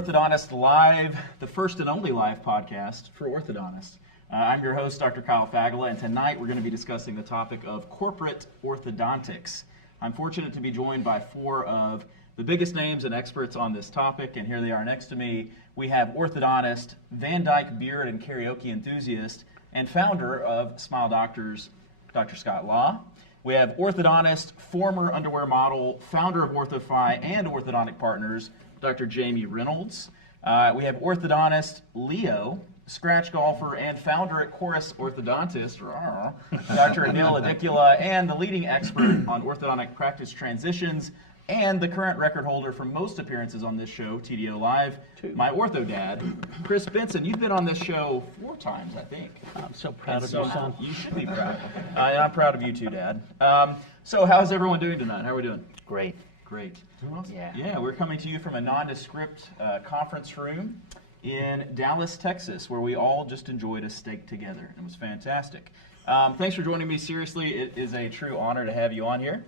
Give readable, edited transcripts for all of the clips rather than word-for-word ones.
Orthodontist Live, the first and only live podcast for orthodontists. I'm your host, Dr. Kyle Fagala, and tonight we're going to be discussing the topic of corporate orthodontics. I'm fortunate to be joined by four of the biggest names and experts on this topic, and here they are next to me. We have orthodontist, Van Dyke beard and karaoke enthusiast, and founder of Smile Doctors, Dr. Scott Law. We have orthodontist, former underwear model, founder of OrthoFi and Orthodontic Partners, Dr. Jamie Reynolds. We have orthodontist Leo, scratch golfer and founder at Corus Orthodontists, Dr. Anil Idiculla, and the leading expert on orthodontic practice transitions and the current record holder for most appearances on this show, TDO Live, my ortho dad, Chris Bentson. You've been on this show 4 times, I think. I'm so proud of you, son. You should be proud. And I'm proud of you too, Dad. So how's everyone doing tonight? How are we doing? Great. Great. Yeah. We're coming to you from a nondescript conference room in Dallas, Texas, where we all just enjoyed a steak together. It was fantastic. Thanks for joining me. Seriously, it is a true honor to have you on here.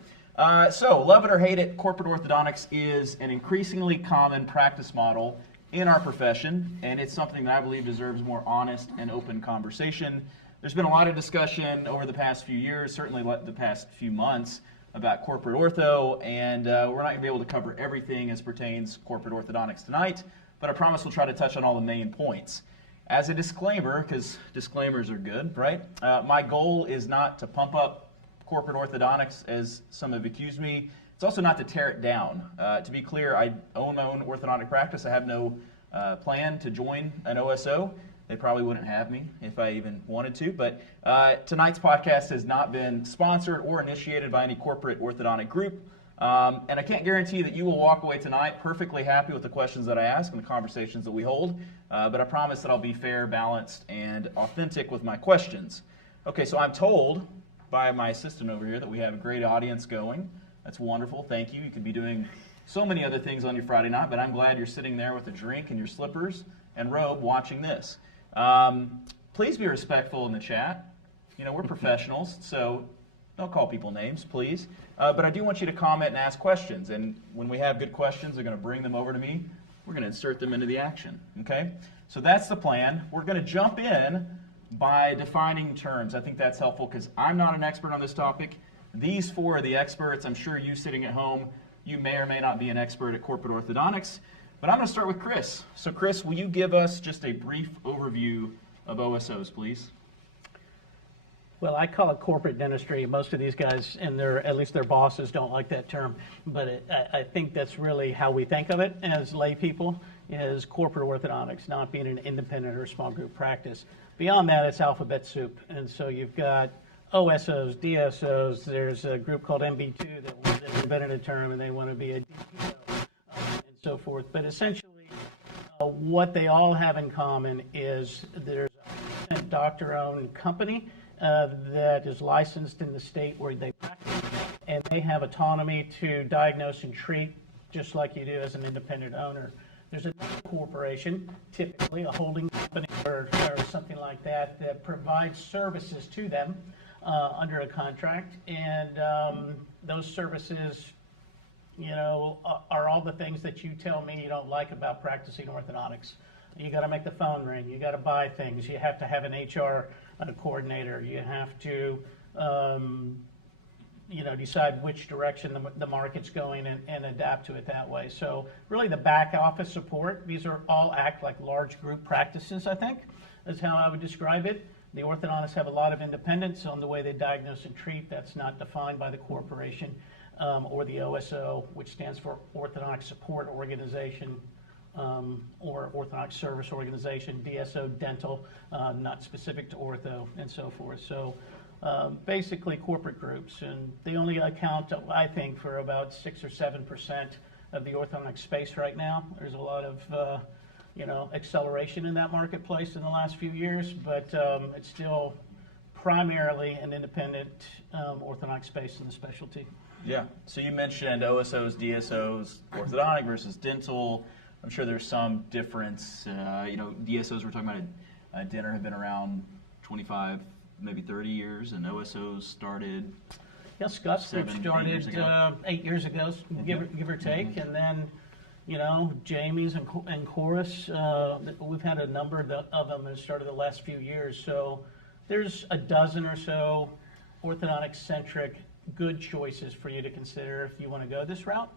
So, love it or hate it, corporate orthodontics is an increasingly common practice model in our profession, and it's something that I believe deserves more honest and open conversation. There's been a lot of discussion over the past few years, certainly the past few months, about corporate ortho, and we're not going to be able to cover everything as pertains corporate orthodontics tonight, but I promise we'll try to touch on all the main points. As a disclaimer, because disclaimers are good, right? My goal is not to pump up corporate orthodontics, as some have accused me. It's also not to tear it down. To be clear, I own my own orthodontic practice. I have no plan to join an OSO. They probably wouldn't have me if I even wanted to, but tonight's podcast has not been sponsored or initiated by any corporate orthodontic group, and I can't guarantee that you will walk away tonight perfectly happy with the questions that I ask and the conversations that we hold, but I promise that I'll be fair, balanced, and authentic with my questions. Okay, so I'm told by my assistant over here that we have a great audience going. That's wonderful, thank you. You could be doing so many other things on your Friday night, but I'm glad you're sitting there with a drink and your slippers and robe watching this. Please be respectful in the chat. You know, we're professionals, so don't call people names, please. But I do want you to comment and ask questions, and when we have good questions, they're going to bring them over to me. We're going to insert them into the action, okay? So that's the plan. We're going to jump in by defining terms. I think that's helpful because I'm not an expert on this topic. These four are the experts. I'm sure you sitting at home, you may or may not be an expert at corporate orthodontics. But I'm going to start with Chris. So Chris, will you give us just a brief overview of OSOs, please? Well, I call it corporate dentistry. Most of these guys and at least their bosses don't like that term, but I think that's really how we think of it as lay people, is corporate orthodontics, not being an independent or small group practice. Beyond that, it's alphabet soup. And so you've got OSOs, DSOs, there's a group called MB2 that invented a term and they want to be a DPO. And so forth. But essentially, what they all have in common is there's a doctor-owned company that is licensed in the state where they practice, and they have autonomy to diagnose and treat just like you do as an independent owner. There's a corporation, typically a holding company or something like that, that provides services to them under a contract, and those services, you know, are all the things that you tell me you don't like about practicing orthodontics. You got to make the phone ring. You got to buy things. You have to have an HR coordinator. You have to, you know, decide which direction the market's going and adapt to it that way. So really the back office support, these are all act like large group practices, I think, is how I would describe it. The orthodontists have a lot of independence on the way they diagnose and treat. That's not defined by the corporation or the OSO, which stands for Orthodontic Support Organization, or Orthodontic Service Organization, DSO, dental, not specific to ortho, and so forth. So basically corporate groups, and they only account, I think, for about 6 or 7% of the orthodontic space right now. There's a lot of you know, acceleration in that marketplace in the last few years, but it's still primarily an independent orthodontic space in the specialty. Yeah, so you mentioned OSOs, DSOs, orthodontic versus dental. I'm sure there's some difference. You know, DSOs we're talking about at dinner have been around 25, maybe 30 years, and OSOs started. Yeah, Scott's group started 8 years ago, give or take, and then you know, Jamie's and Corus, we've had a number of them that started the last few years. So there's a dozen or so orthodontic-centric good choices for you to consider if you want to go this route.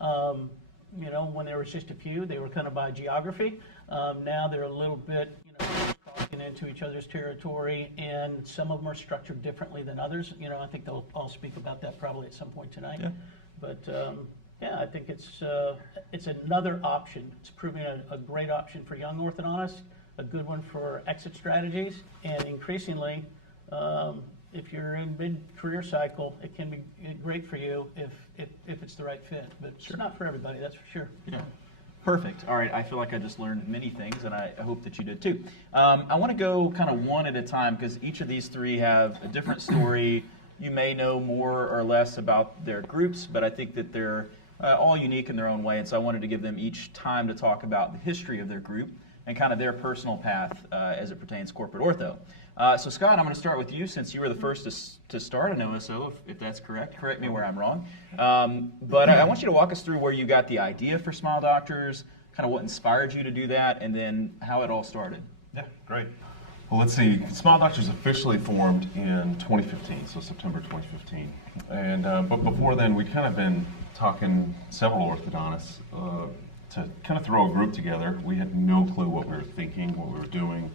You know, when there was just a few, they were kind of by geography. Now they're a little bit, you know, crossing into each other's territory, and some of them are structured differently than others. You know, I think they'll all speak about that probably at some point tonight. Yeah. But yeah, I think it's another option. It's proving a great option for young orthodontists, a good one for exit strategies, and increasingly, if you're in mid-career cycle, it can be great for you if it's the right fit. But it's not for everybody, that's for sure. Yeah. Perfect. All right. I feel like I just learned many things, and I hope that you did too. I want to go kind of one at a time because each of these three have a different story. You may know more or less about their groups, but I think that they're all unique in their own way, and so I wanted to give them each time to talk about the history of their group and kind of their personal path as it pertains to corporate ortho. So Scott, I'm going to start with you since you were the first to start an OSO, if that's correct. Correct me where I'm wrong. But I want you to walk us through where you got the idea for Smile Doctors, kind of what inspired you to do that, and then how it all started. Yeah, great. Well, let's see. Smile Doctors officially formed in 2015, so September 2015. And but before then, we'd kind of been talking several orthodontists to kind of throw a group together. We had no clue what we were thinking, what we were doing,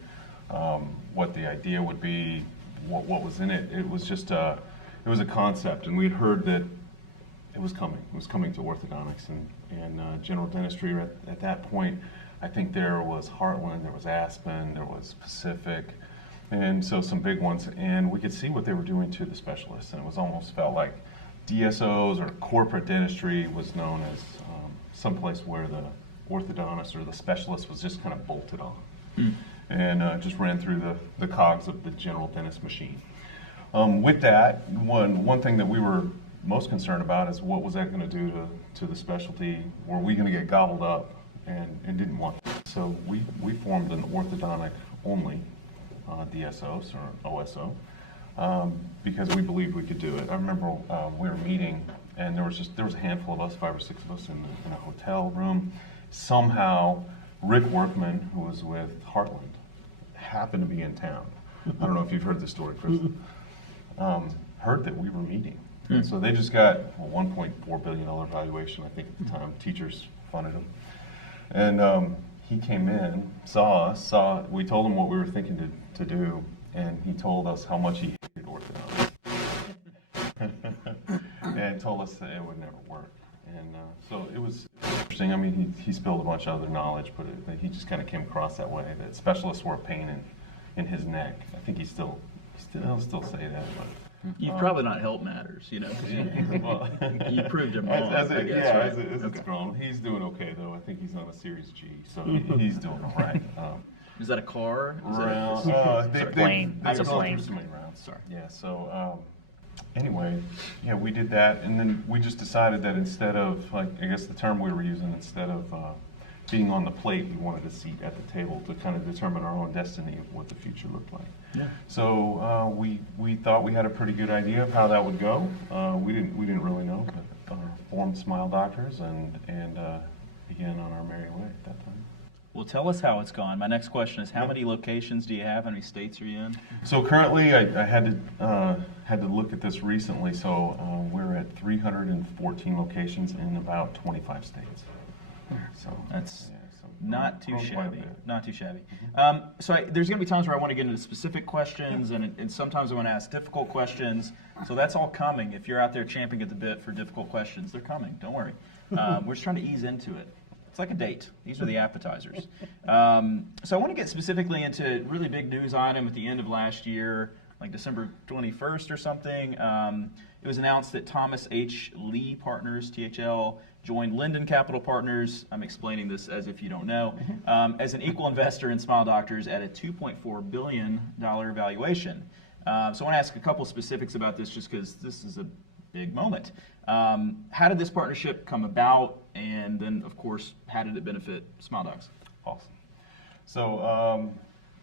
what the idea would be, what was in it. It was just it was a concept, and we'd heard that it was coming. It was coming to orthodontics and general dentistry at that point. I think there was Heartland, there was Aspen, there was Pacific, and so some big ones. And we could see what they were doing to the specialists, and it was almost felt like DSOs or corporate dentistry was known as someplace where the orthodontist or the specialist was just kind of bolted on and just ran through the cogs of the general dentist machine. With that, one thing that we were most concerned about is what was that going to do to the specialty? Were we going to get gobbled up? And didn't want that. So we formed an orthodontic only DSO or OSO because we believed we could do it. I remember we were meeting and there was a handful of us, 5 or 6 of us in a hotel room. Somehow Rick Workman, who was with Heartland, happened to be in town. I don't know if you've heard this story, Chris. Heard that we were meeting. And so they just got a $1.4 billion valuation, I think at the time. Teachers funded them. And he came in, saw us, we told him what we were thinking to do, and he told us how much he hated orthodontics. And told us that it would never work. And so it was interesting. I mean, he spilled a bunch of other knowledge, but he just kind of came across that way, that specialists were a pain in his neck. I think he'll still say that, but. You've probably not helped matters, you know, because you proved him wrong, as okay. It's grown. He's doing okay, though. I think he's on a Series G, so he's doing all right. Is that a car? Plane. That's a plane. So many rounds. Sorry. Yeah, so anyway, yeah, we did that, and then we just decided that instead of, like, I guess the term we were using, instead of being on the plate, we wanted a seat at the table to kind of determine our own destiny of what the future looked like. Yeah. So we thought we had a pretty good idea of how that would go. We didn't really know, but formed Smile Doctors and began on our merry way at that time. Well, tell us how it's gone. My next question is, how many locations do you have? How many states are you in? So currently, I had to look at this recently. So we're at 314 locations in about 25 states. So that's not too shabby. Not too shabby. So there's going to be times where I want to get into specific questions, and sometimes I want to ask difficult questions. So that's all coming. If you're out there champing at the bit for difficult questions, they're coming. Don't worry. We're just trying to ease into it. It's like a date. These are the appetizers. So I want to get specifically into a really big news item at the end of last year, like December 21st or something. It was announced that Thomas H. Lee Partners, THL, joined Linden Capital Partners, I'm explaining this as if you don't know, as an equal investor in Smile Doctors at a $2.4 billion valuation. So I want to ask a couple specifics about this just because this is a big moment. How did this partnership come about? And then, of course, how did it benefit Smile Docs? Awesome. So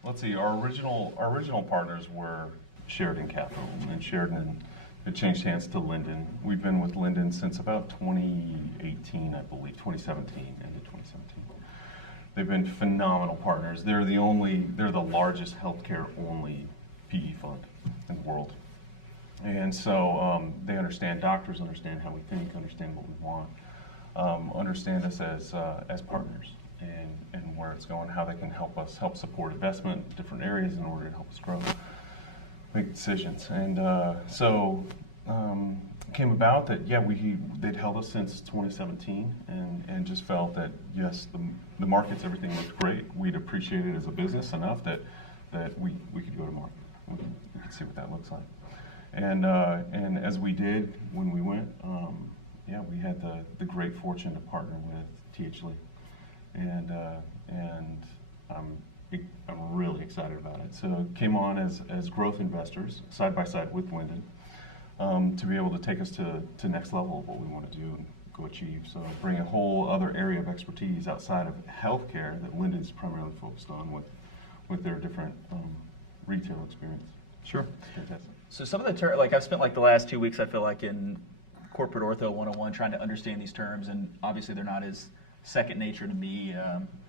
let's see, our original partners were Sheridan Capital, and Sheridan it changed hands to Linden. We've been with Linden since about 2018, I believe, 2017, end of 2017. They've been phenomenal partners. They're the largest healthcare-only PE fund in the world. And so they understand doctors, understand how we think, understand what we want, understand us as partners and where it's going, how they can help support investment in different areas in order to help us grow, make decisions. And so it came about that, yeah, they'd held us since 2017 and just felt that, yes, the markets, everything looked great. We'd appreciate it as a business enough that we could go to market. We could see what that looks like. And as we did when we went, yeah, we had the great fortune to partner with TH Lee, and I'm really excited about it. So came on as growth investors side by side with Linden to be able to take us to next level of what we want to do and go achieve. So bring a whole other area of expertise outside of healthcare that Linden's primarily focused on with their different retail experience. Sure. Fantastic. So some of the like I've spent like the last 2 weeks, I feel like, in Corporate Ortho 101 trying to understand these terms, and obviously they're not as second nature to me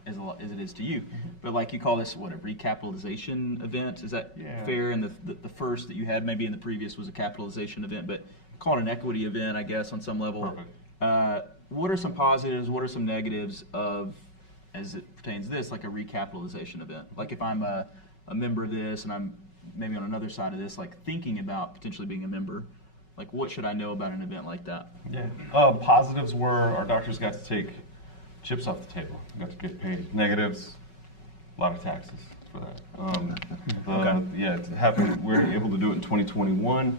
as it is to you. But like you call this, what, a recapitalization event? Is that fair? And the first that you had maybe in the previous was a capitalization event, but call it an equity event, I guess, on some level. Perfect. What are some positives? What are some negatives of, as it pertains to this, like a recapitalization event? Like if I'm a member of this and I'm maybe on another side of this, like thinking about potentially being a member, like what should I know about an event like that? Yeah. Positives were our doctors got to take chips off the table, got to get paid. Negatives, a lot of taxes for that. Okay. Yeah, it happened. We were able to do it in 2021,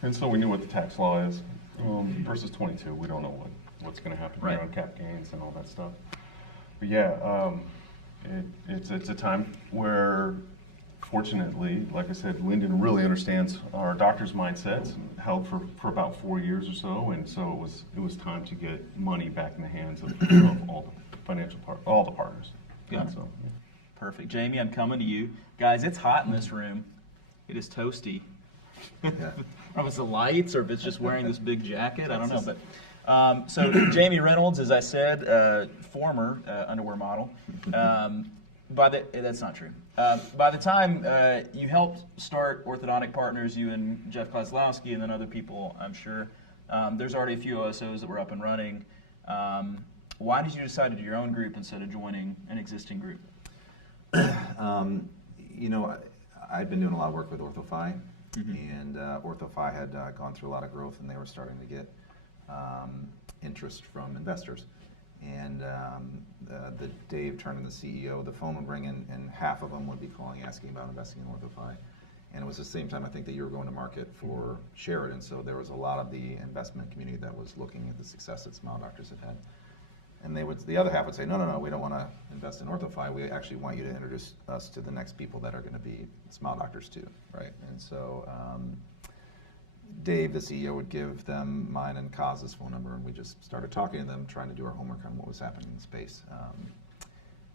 and so we knew what the tax law is. Versus 22, we don't know what's going to happen Right. around cap gains and all that stuff. But yeah, it's a time where, fortunately, like I said, Linden really understands our doctors' mindsets, and held for about 4 years or so, and so it was time to get money back in the hands of all the all the partners. Got it. So, yeah. Perfect. Jamie, I'm coming to you. Guys, it's hot in this room. It is toasty. I don't know if it's the lights or if it's just wearing this big jacket. I don't know. But so Jamie Reynolds, as I said, former underwear model. That's not true. By the time you helped start Orthodontic Partners, you and Jeff Kozlowski and then other people, I'm sure, there's already a few OSOs that were up and running. Why did you decide to do your own group instead of joining an existing group? You know, I'd been doing a lot of work with OrthoFi, and OrthoFi had gone through a lot of growth, and they were starting to get interest from investors. And the Dave Turner, the CEO, the phone would ring in, and half of them would be calling asking about investing in OrthoFi. And it was the same time, I think, that you were going to market for Sheridan, so there was a lot of the investment community that was looking at the success that Smile Doctors had had. And the other half would say, no, we don't want to invest in OrthoFi. We actually want you to introduce us to the next people that are going to be Smile Doctors too, right? And so Dave, the CEO, would give them mine and Kaz's phone number, and we just started talking to them, trying to do our homework on what was happening in the space.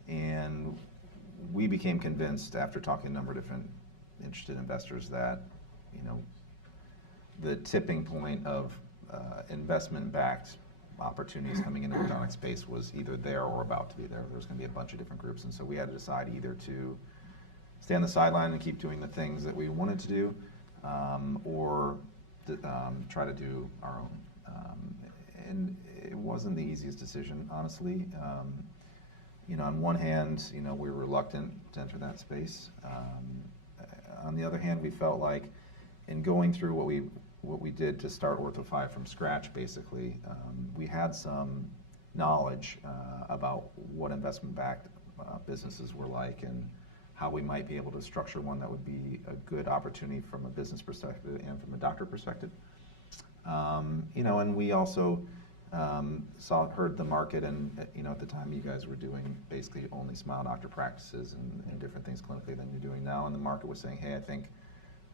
And we became convinced, after talking to a number of different interested investors, that, you know, the tipping point of investment-backed opportunities coming into the orthodontic space was either there or about to be there. There was going to be a bunch of different groups, and so we had to decide either to stay on the sideline and keep doing the things that we wanted to do, or try to do our own. And it wasn't the easiest decision, honestly. You know, on one hand, you know, we were reluctant to enter that space. On the other hand, we felt like in going through what we did to start OrthoFi from scratch, basically, we had some knowledge about what investment-backed businesses were like and how we might be able to structure one that would be a good opportunity from a business perspective and from a doctor perspective. You know, and we also heard the market, and you know, at the time you guys were doing basically only Smile Doctor practices and different things clinically than you're doing now, and the market was saying, hey, I think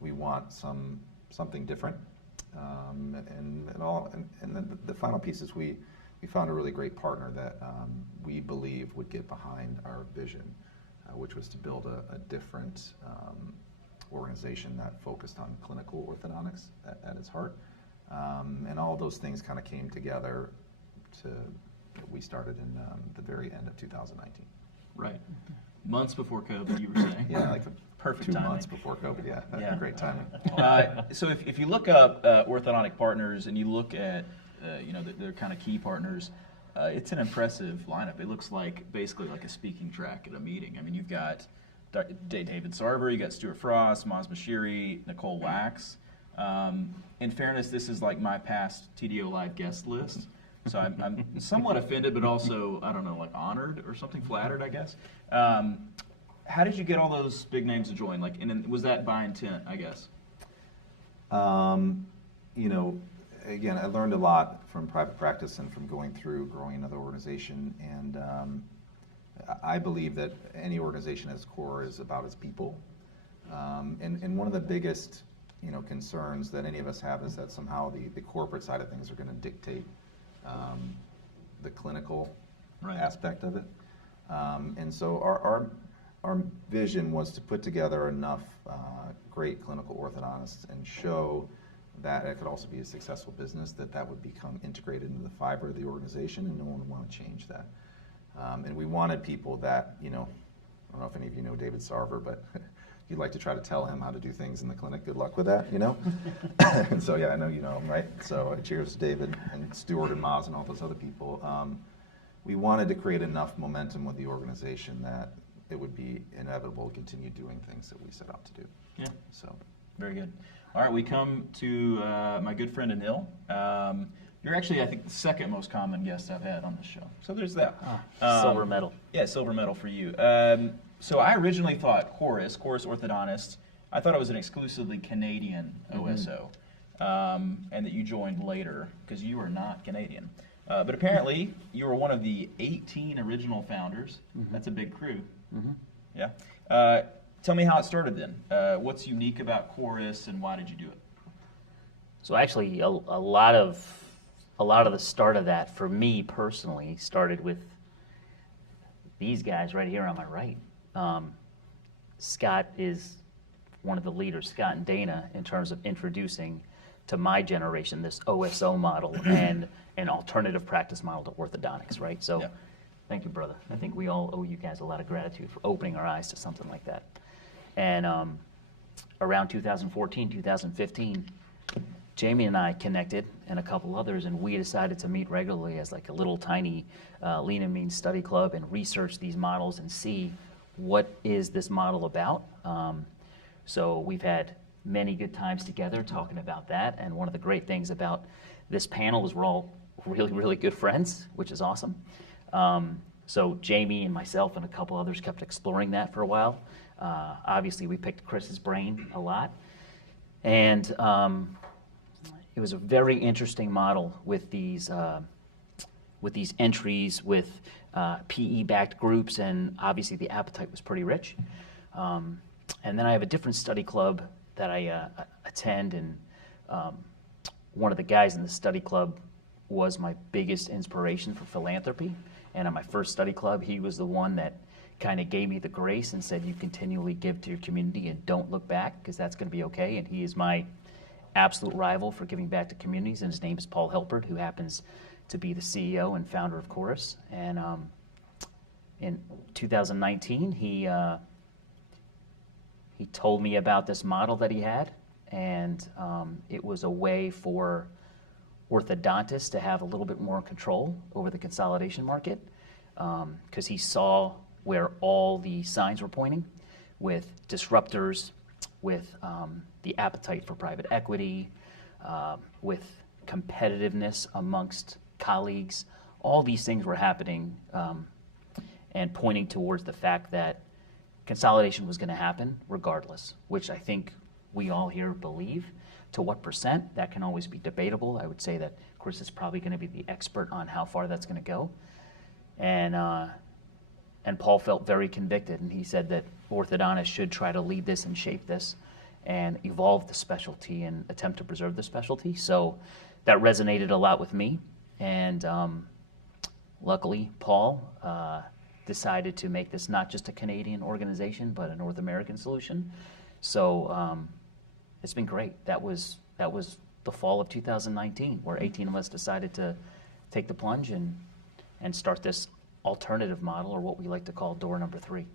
we want something different. And then the final piece is we found a really great partner that we believe would get behind our vision, which was to build a different organization that focused on clinical orthodontics at its heart. And all of those things kind of came together we started in the very end of 2019. Right. Months before COVID, you were saying. Yeah, like Perfect 2 timing. months before COVID, yeah. Yeah. Great timing. So if you look up Orthodontic Partners and you look at their kind of key partners, it's an impressive lineup. It looks like basically like a speaking track at a meeting. I mean, you've got David Sarver, you got Stuart Frost, Maz Bashiri, Nicole Wax. In fairness, this is like my past TDO Live guest list. So I'm somewhat offended, but also, I don't know, like honored or something, flattered, I guess. How did you get all those big names to join? Like, and was that by intent, I guess? Again, I learned a lot from private practice and from going through growing another organization. And I believe that any organization at its core is about its people. And one of the biggest, concerns that any of us have is that somehow the corporate side of things are going to dictate the clinical aspect of it. And so our vision was to put together enough great clinical orthodontists and show that it could also be a successful business, that would become integrated into the fiber of the organization, and no one would want to change that. And we wanted people that, I don't know if any of you know David Sarver, but you'd like to try to tell him how to do things in the clinic. Good luck with that, And so, yeah, I know you know him, right? So cheers to David and Stuart and Maz and all those other people. We wanted to create enough momentum with the organization that it would be inevitable to continue doing things that we set out to do. Yeah. So. Very good. All right, we come to my good friend Anil. You're actually, I think, the second most common guest I've had on the show. So there's that. Silver medal. Yeah, silver medal for you. So I originally thought Corus Orthodontists, I thought it was an exclusively Canadian OSO, and that you joined later, because you are not Canadian. But apparently, you were one of the 18 original founders. That's a big crew. Yeah. Tell me how it started then. What's unique about Corus, and why did you do it? So actually, a lot of the start of that for me personally started with these guys right here on my right. Scott is one of the leaders, Scott and Dana, in terms of introducing to my generation this OSO model and an alternative practice model to orthodontics, right? So, thank you, brother. I think we all owe you guys a lot of gratitude for opening our eyes to something like that. And around 2014, 2015, Jamie and I connected, and a couple others, and we decided to meet regularly as like a little tiny lean and mean study club and research these models and see what is this model about. So we've had many good times together talking about that, and one of the great things about this panel is we're all really, really good friends, which is awesome. So Jamie and myself and a couple others kept exploring that for a while. Obviously, we picked Chris's brain a lot, and it was a very interesting model with these entries with PE-backed groups, and obviously the appetite was pretty rich. And then I have a different study club that I attend, and one of the guys in the study club was my biggest inspiration for philanthropy. And at my first study club, he was the one that kind of gave me the grace and said, you continually give to your community and don't look back, because that's going to be okay. And he is my absolute rival for giving back to communities, and his name is Paul Helpert, who happens to be the CEO and founder of Corus. And in 2019, he told me about this model that he had, and it was a way for orthodontists to have a little bit more control over the consolidation market, because he saw where all the signs were pointing with disruptors, with the appetite for private equity, with competitiveness amongst colleagues. All these things were happening and pointing towards the fact that consolidation was going to happen regardless, which I think we all here believe. To what percent, that can always be debatable. I would say that Chris is probably going to be the expert on how far that's going to go. And Paul felt very convicted, and he said that orthodontists should try to lead this and shape this and evolve the specialty and attempt to preserve the specialty. So that resonated a lot with me. And luckily, Paul decided to make this not just a Canadian organization, but a North American solution. So it's been great. That was the fall of 2019, where 18 of us decided to take the plunge and start this alternative model, or what we like to call door number 3.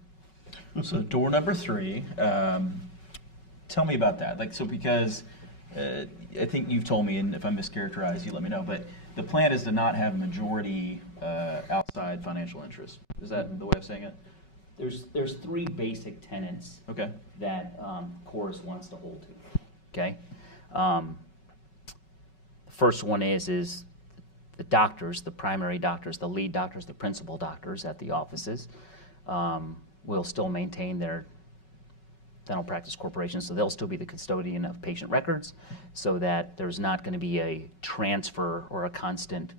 So door number 3, tell me about that. Like, so because I think you've told me, and if I mischaracterize, you let me know, but the plan is to not have majority outside financial interest. Is that the way of saying it? There's 3 basic tenets Okay. that Corus wants to hold to. Okay. The first one is the doctors, the primary doctors, the lead doctors, the principal doctors at the offices will still maintain their dental practice corporation, so they'll still be the custodian of patient records, so that there's not going to be a transfer or a constant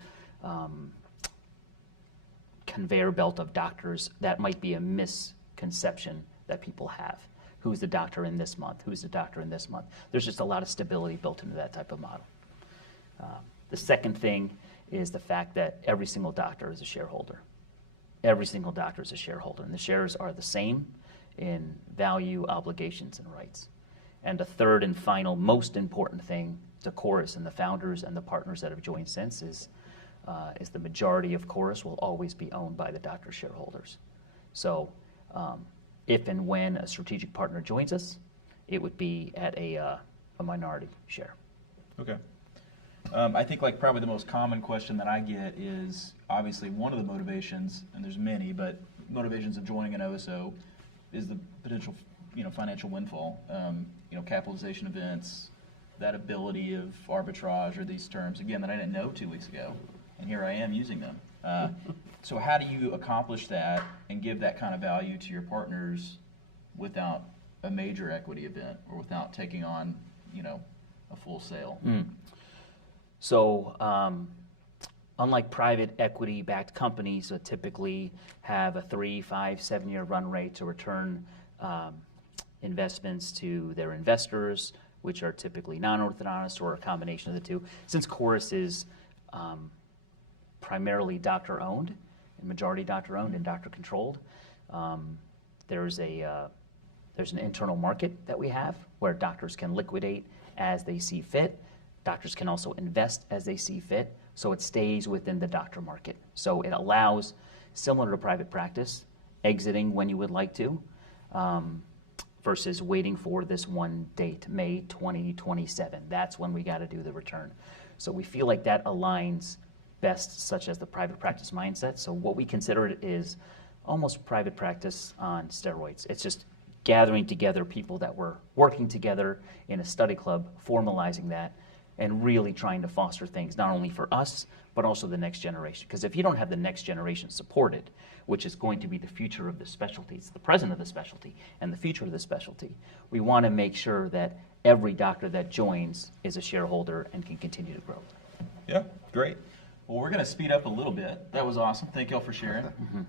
conveyor belt of doctors. That might be a misconception that people have. Who's the doctor in this month? Who's the doctor in this month? There's just a lot of stability built into that type of model. The second thing is the fact that every single doctor is a shareholder. Every single doctor is a shareholder, and the shares are the same in value, obligations, and rights. And the third and final, most important thing to Corus and the founders and the partners that have joined since is the majority of Corus will always be owned by the doctor shareholders. So if and when a strategic partner joins us, it would be at a minority share. Okay. I think like probably the most common question that I get is obviously one of the motivations, and there's many, but motivations of joining an OSO is the potential, financial windfall, capitalization events, that ability of arbitrage, or these terms, again, that I didn't know 2 weeks ago, and here I am using them. So how do you accomplish that and give that kind of value to your partners without a major equity event or without taking on, a full sale? So unlike private equity-backed companies that typically have a 3, 5, 7-year run rate to return investments to their investors, which are typically non-orthodontists or a combination of the two, since Corus is primarily doctor-owned, and majority doctor-owned and doctor-controlled, there's an internal market that we have where doctors can liquidate as they see fit. Doctors can also invest as they see fit, so it stays within the doctor market. So it allows, similar to private practice, exiting when you would like to, versus waiting for this one date, May 2027. That's when we got to do the return. So we feel like that aligns best, such as the private practice mindset. So what we consider it is almost private practice on steroids. It's just gathering together people that were working together in a study club, formalizing that, and really trying to foster things not only for us, but also the next generation. Because if you don't have the next generation supported, which is going to be the future of the specialty, it's the present of the specialty and the future of the specialty, we want to make sure that every doctor that joins is a shareholder and can continue to grow. Yeah, great. Well, we're going to speed up a little bit. That was awesome. Thank you all for sharing.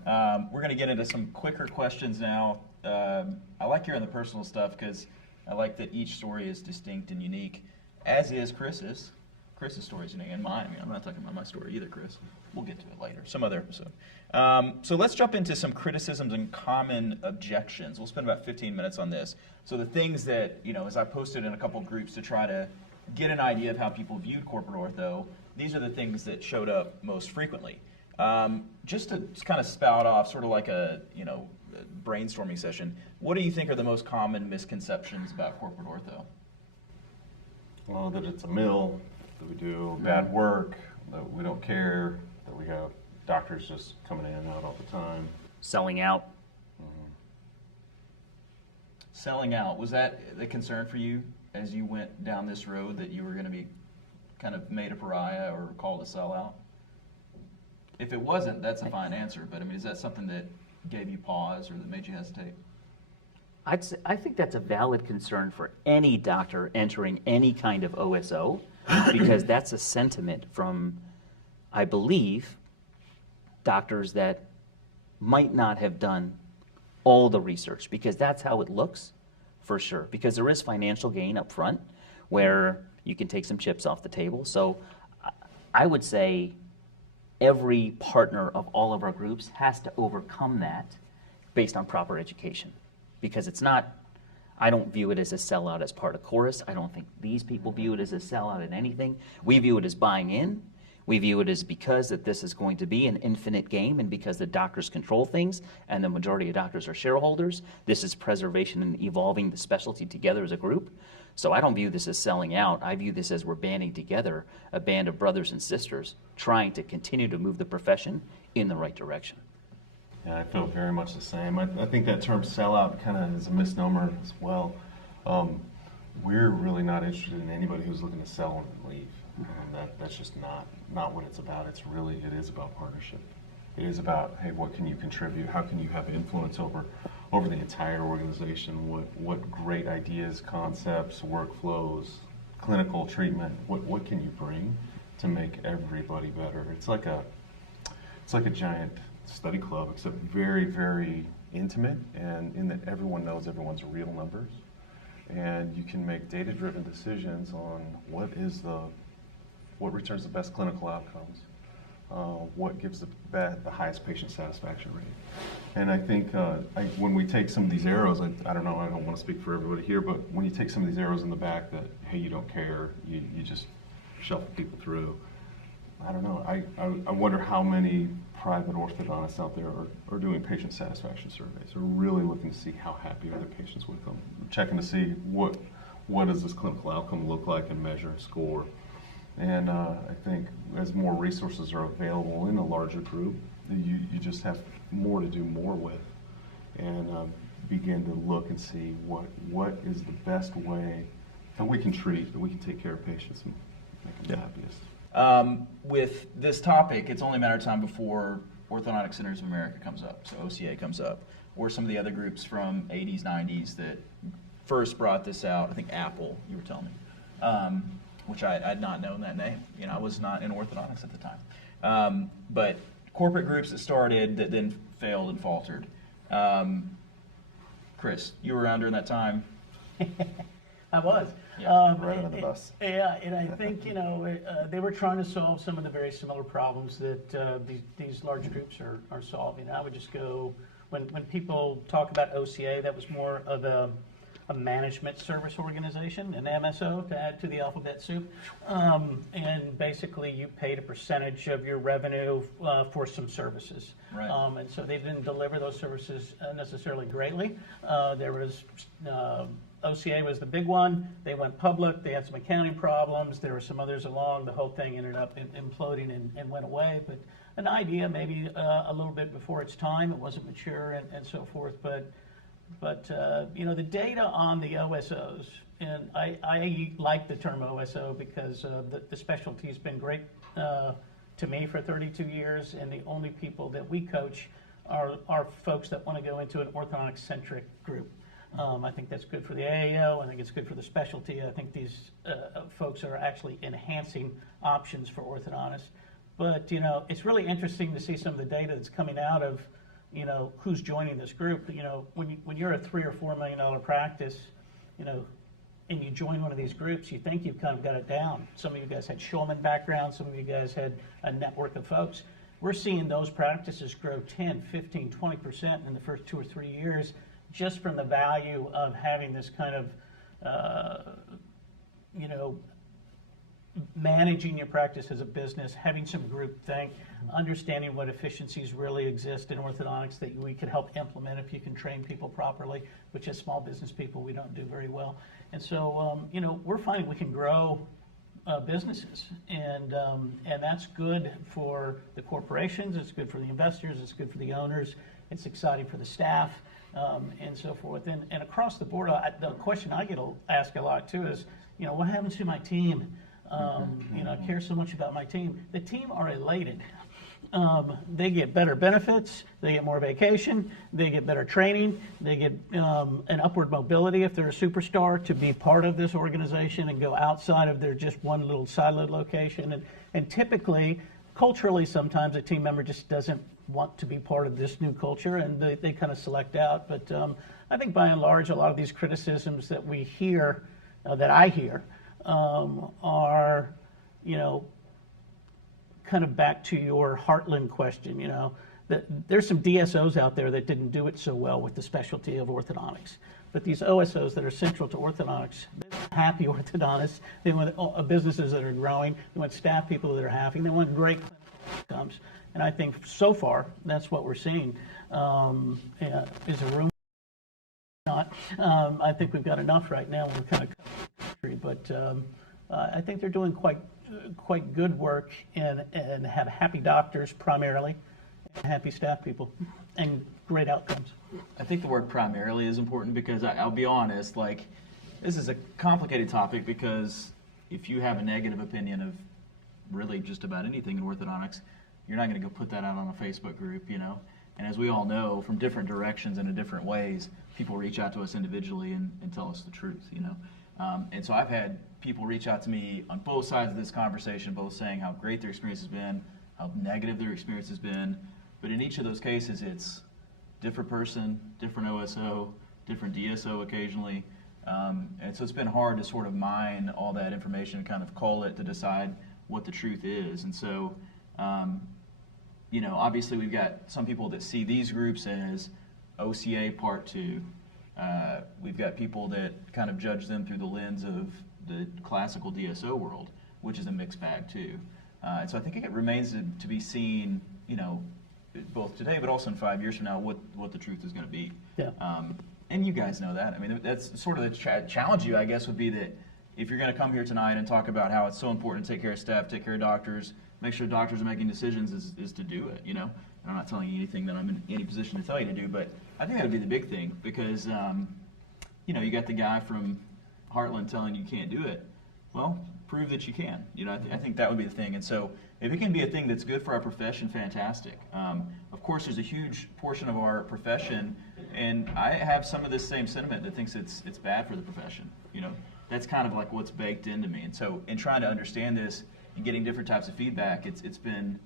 We're going to get into some quicker questions now. I like hearing the personal stuff because I like that each story is distinct and unique, as is Chris's. Chris's story is unique, and mine. I'm not talking about my story either, Chris. We'll get to it later, some other episode. So let's jump into some criticisms and common objections. We'll spend about 15 minutes on this. So the things that, as I posted in a couple groups to try to get an idea of how people viewed corporate ortho, these are the things that showed up most frequently. Just to kind of spout off, sort of like a brainstorming session, what do you think are the most common misconceptions about corporate ortho? Well, that it's a mill, that we do bad work, that we don't care, that we have doctors just coming in and out all the time. Selling out. Selling out, was that the concern for you as you went down this road, that you were going to be kind of made a pariah or called a sellout? If it wasn't, that's a fine answer, but is that something that gave you pause or that made you hesitate? I think that's a valid concern for any doctor entering any kind of OSO, because that's a sentiment from, I believe, doctors that might not have done all the research, because that's how it looks, for sure. Because there is financial gain up front where you can take some chips off the table. So I would say every partner of all of our groups has to overcome that based on proper education. Because it's not, I don't view it as a sellout as part of Corus. I don't think these people view it as a sellout in anything. We view it as buying in. We view it as because that this is going to be an infinite game, and because the doctors control things and the majority of doctors are shareholders, this is preservation and evolving the specialty together as a group. So I don't view this as selling out. I view this as we're banding together, a band of brothers and sisters trying to continue to move the profession in the right direction. Yeah, I feel very much the same. I think that term sellout kind of is a misnomer as well. We're really not interested in anybody who's looking to sell and leave. That's just not what it's about. It is about partnership. It is about, hey, what can you contribute? How can you have influence over the entire organization? What great ideas, concepts, workflows, clinical treatment, what can you bring to make everybody better? It's like a giant study club, except very, very intimate, and in that everyone knows everyone's real numbers, and you can make data-driven decisions on what returns the best clinical outcomes, what gives the highest patient satisfaction rate. And I think when we take some of these arrows, I don't know, I don't want to speak for everybody here, but when you take some of these arrows in the back that, hey, you don't care, you just shuffle people through, I don't know. I wonder how many private orthodontists out there are doing patient satisfaction surveys, are really looking to see how happy are their patients with them, checking to see what does this clinical outcome look like and measure and score. And I think as more resources are available in a larger group, you just have more to do more with, and begin to look and see what is the best way that we can treat, that we can take care of patients and make them the happiest. With this topic, it's only a matter of time before Orthodontic Centers of America comes up, so OCA comes up, or some of the other groups from 80s, 90s that first brought this out. I think Apple, you were telling me, which I had not known that name. You know, I was not in orthodontics at the time. But corporate groups that started that then failed and faltered. Chris, you were around during that time. I was. Yeah, right on the bus. Yeah, and I think, you know, they were trying to solve some of the very similar problems that these large groups are solving. I would just go, when people talk about OCA, that was more of a management service organization, an MSO, to add to the alphabet soup. And basically you paid a percentage of your revenue for some services. Right. And so they didn't deliver those services necessarily greatly. There was OCA was the big one. They went public. They had some accounting problems. There were some others along. The whole thing ended up imploding and went away. But an idea, maybe a little bit before its time. It wasn't mature and so forth. But you know, the data on the OSOs, and I like the term OSO because the specialty has been great to me for 32 years, and the only people that we coach are folks that want to go into an orthodontic-centric group. I think that's good for the AAO. I think it's good for the specialty. I think these folks are actually enhancing options for orthodontists. But, you know, it's really interesting to see some of the data that's coming out of, you know, who's joining this group. You know, when you're a $3 or $4 million practice, you know, and you join one of these groups, you think you've kind of got it down. Some of you guys had Schulman backgrounds. Some of you guys had a network of folks. We're seeing those practices grow 10, 15, 20% in the first 2 or 3 years, just from the value of having this kind of, you know, managing your practice as a business, having some group think, understanding what efficiencies really exist in orthodontics that we can help implement if you can train people properly, which as small business people we don't do very well. And so, you know, we're finding we can grow businesses, and that's good for the corporations, it's good for the investors, it's good for the owners, it's exciting for the staff, and so forth. And across the board, the question I get asked a lot too is, you know, what happens to my team? You know, I care so much about my team. The team are elated. They get better benefits, they get more vacation, they get better training, they get an upward mobility if they're a superstar to be part of this organization and go outside of their just one little siloed location. And typically, culturally, sometimes a team member just doesn't want to be part of this new culture, and they kind of select out. But I think by and large, a lot of these criticisms that we hear, that I hear, are, you know, kind of back to your Heartland question, you know, that there's some DSOs out there that didn't do it so well with the specialty of orthodontics. But these OSOs that are central to orthodontics, they want happy orthodontists. They want businesses that are growing. They want staff people that are happy. They want great clinical outcomes. And I think so far, that's what we're seeing. Is a room not? I think we've got enough right now. We're kind of covering the country, but I think they're doing quite good work and have happy doctors primarily, and happy staff people, and great outcomes. I think the word primarily is important because I'll be honest, like, this is a complicated topic because if you have a negative opinion of really just about anything in orthodontics, you're not going to go put that out on a Facebook group, you know. And as we all know, from different directions and in different ways, people reach out to us individually and tell us the truth, you know. And so I've had people reach out to me on both sides of this conversation, both saying how great their experience has been, how negative their experience has been. But in each of those cases, it's different person, different OSO, different DSO occasionally. And so it's been hard to sort of mine all that information and kind of call it to decide what the truth is. And so, you know, obviously we've got some people that see these groups as OCA Part 2. We've got people that kind of judge them through the lens of the classical DSO world, which is a mixed bag too. And so I think it remains to be seen, you know, both today but also in 5 years from now, what the truth is going to be. Yeah. And you guys know that. I mean, that's sort of the challenge I guess, would be that if you're going to come here tonight and talk about how it's so important to take care of staff, take care of doctors, make sure doctors are making decisions is to do it, you know. And I'm not telling you anything that I'm in any position to tell you to do, but I think that would be the big thing because, you know, you got the guy from Heartland telling you can't do it. Well, prove that you can. You know, I think that would be the thing. And so if it can be a thing that's good for our profession, fantastic. Of course, there's a huge portion of our profession, and I have some of this same sentiment that thinks it's bad for the profession. You know, that's kind of like what's baked into me. And so in trying to understand this and getting different types of feedback, it's been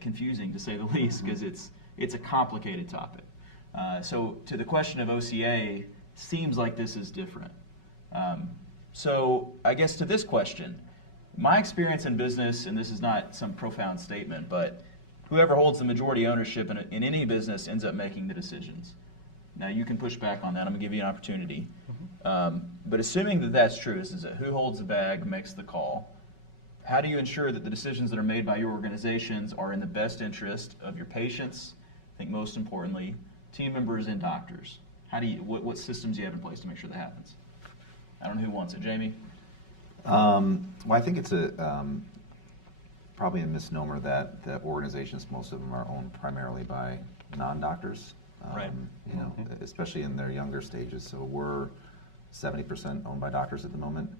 confusing to say the least because it's a complicated topic. So to the question of OCA, seems like this is different. So I guess to this question, my experience in business, and this is not some profound statement, but whoever holds the majority ownership in any business ends up making the decisions. Now you can push back on that. I'm going to give you an opportunity. But assuming that that's true, this is it. Who holds the bag makes the call. How do you ensure that the decisions that are made by your organizations are in the best interest of your patients, I think most importantly, team members and doctors? What systems do you have in place to make sure that happens? I don't know who wants it. Jamie? Well, I think it's probably a misnomer that organizations, most of them are owned primarily by non-doctors. Right. You know, especially in their younger stages. So we're 70% owned by doctors at the moment.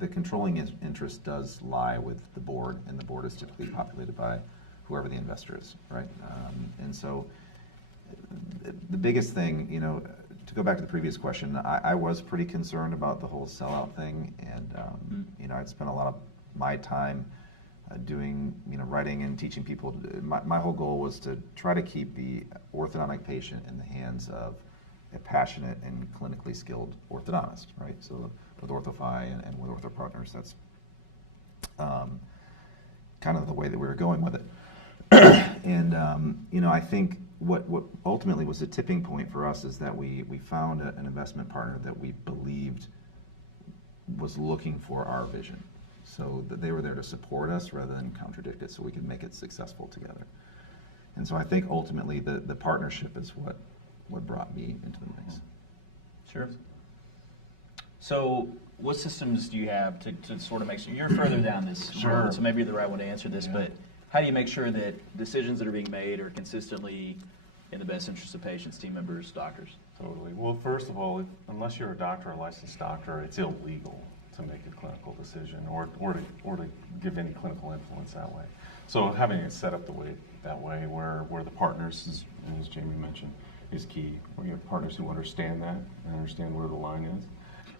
The controlling interest does lie with the board, and the board is typically populated by whoever the investor is, right? And so the biggest thing, you know, to go back to the previous question, I was pretty concerned about the whole sellout thing, and you know, I'd spent a lot of my time doing, you know, writing and teaching people. My whole goal was to try to keep the orthodontic patient in the hands of a passionate and clinically skilled orthodontist, right? So with OrthoFi and with Ortho Partners, that's kind of the way that we were going with it. And you know, I think what ultimately was a tipping point for us is that we found an investment partner that we believed was looking for our vision. So that they were there to support us rather than contradict it, so we could make it successful together. And so I think ultimately the partnership is what brought me into the mix. Sure. So what systems do you have to sort of make sure, you're further down this road, so maybe you're the right one to answer this, but how do you make sure that decisions that are being made are consistently in the best interest of patients, team members, doctors? Totally. Well, first of all, unless you're a doctor, a licensed doctor, it's illegal to make a clinical decision or to give any clinical influence that way. So having it set up that way where the partners, as Jamie mentioned, is key. We have partners who understand that and understand where the line is.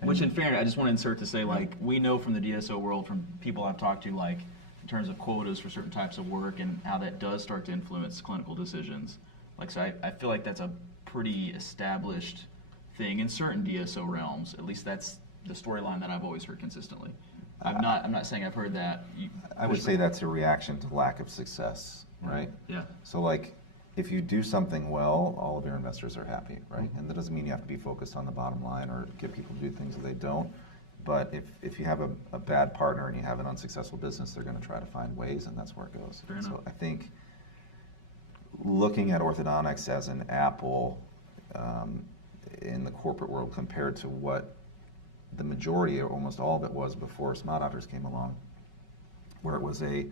Which, in fairness, I just want to insert to say, like, we know from the DSO world, from people I've talked to, like, in terms of quotas for certain types of work and how that does start to influence clinical decisions. Like, so I feel like that's a pretty established thing in certain DSO realms. At least that's the storyline that I've always heard consistently. I'm not saying I've heard that. I would say that's a reaction to lack of success, right? Yeah. So like, if you do something well, all of your investors are happy, right? And that doesn't mean you have to be focused on the bottom line or get people to do things that they don't. But if you have a bad partner and you have an unsuccessful business, they're going to try to find ways, and that's where it goes. Fair enough. So I think looking at orthodontics as an Apple in the corporate world compared to what the majority or almost all of it was before smile doctors came along, where it was a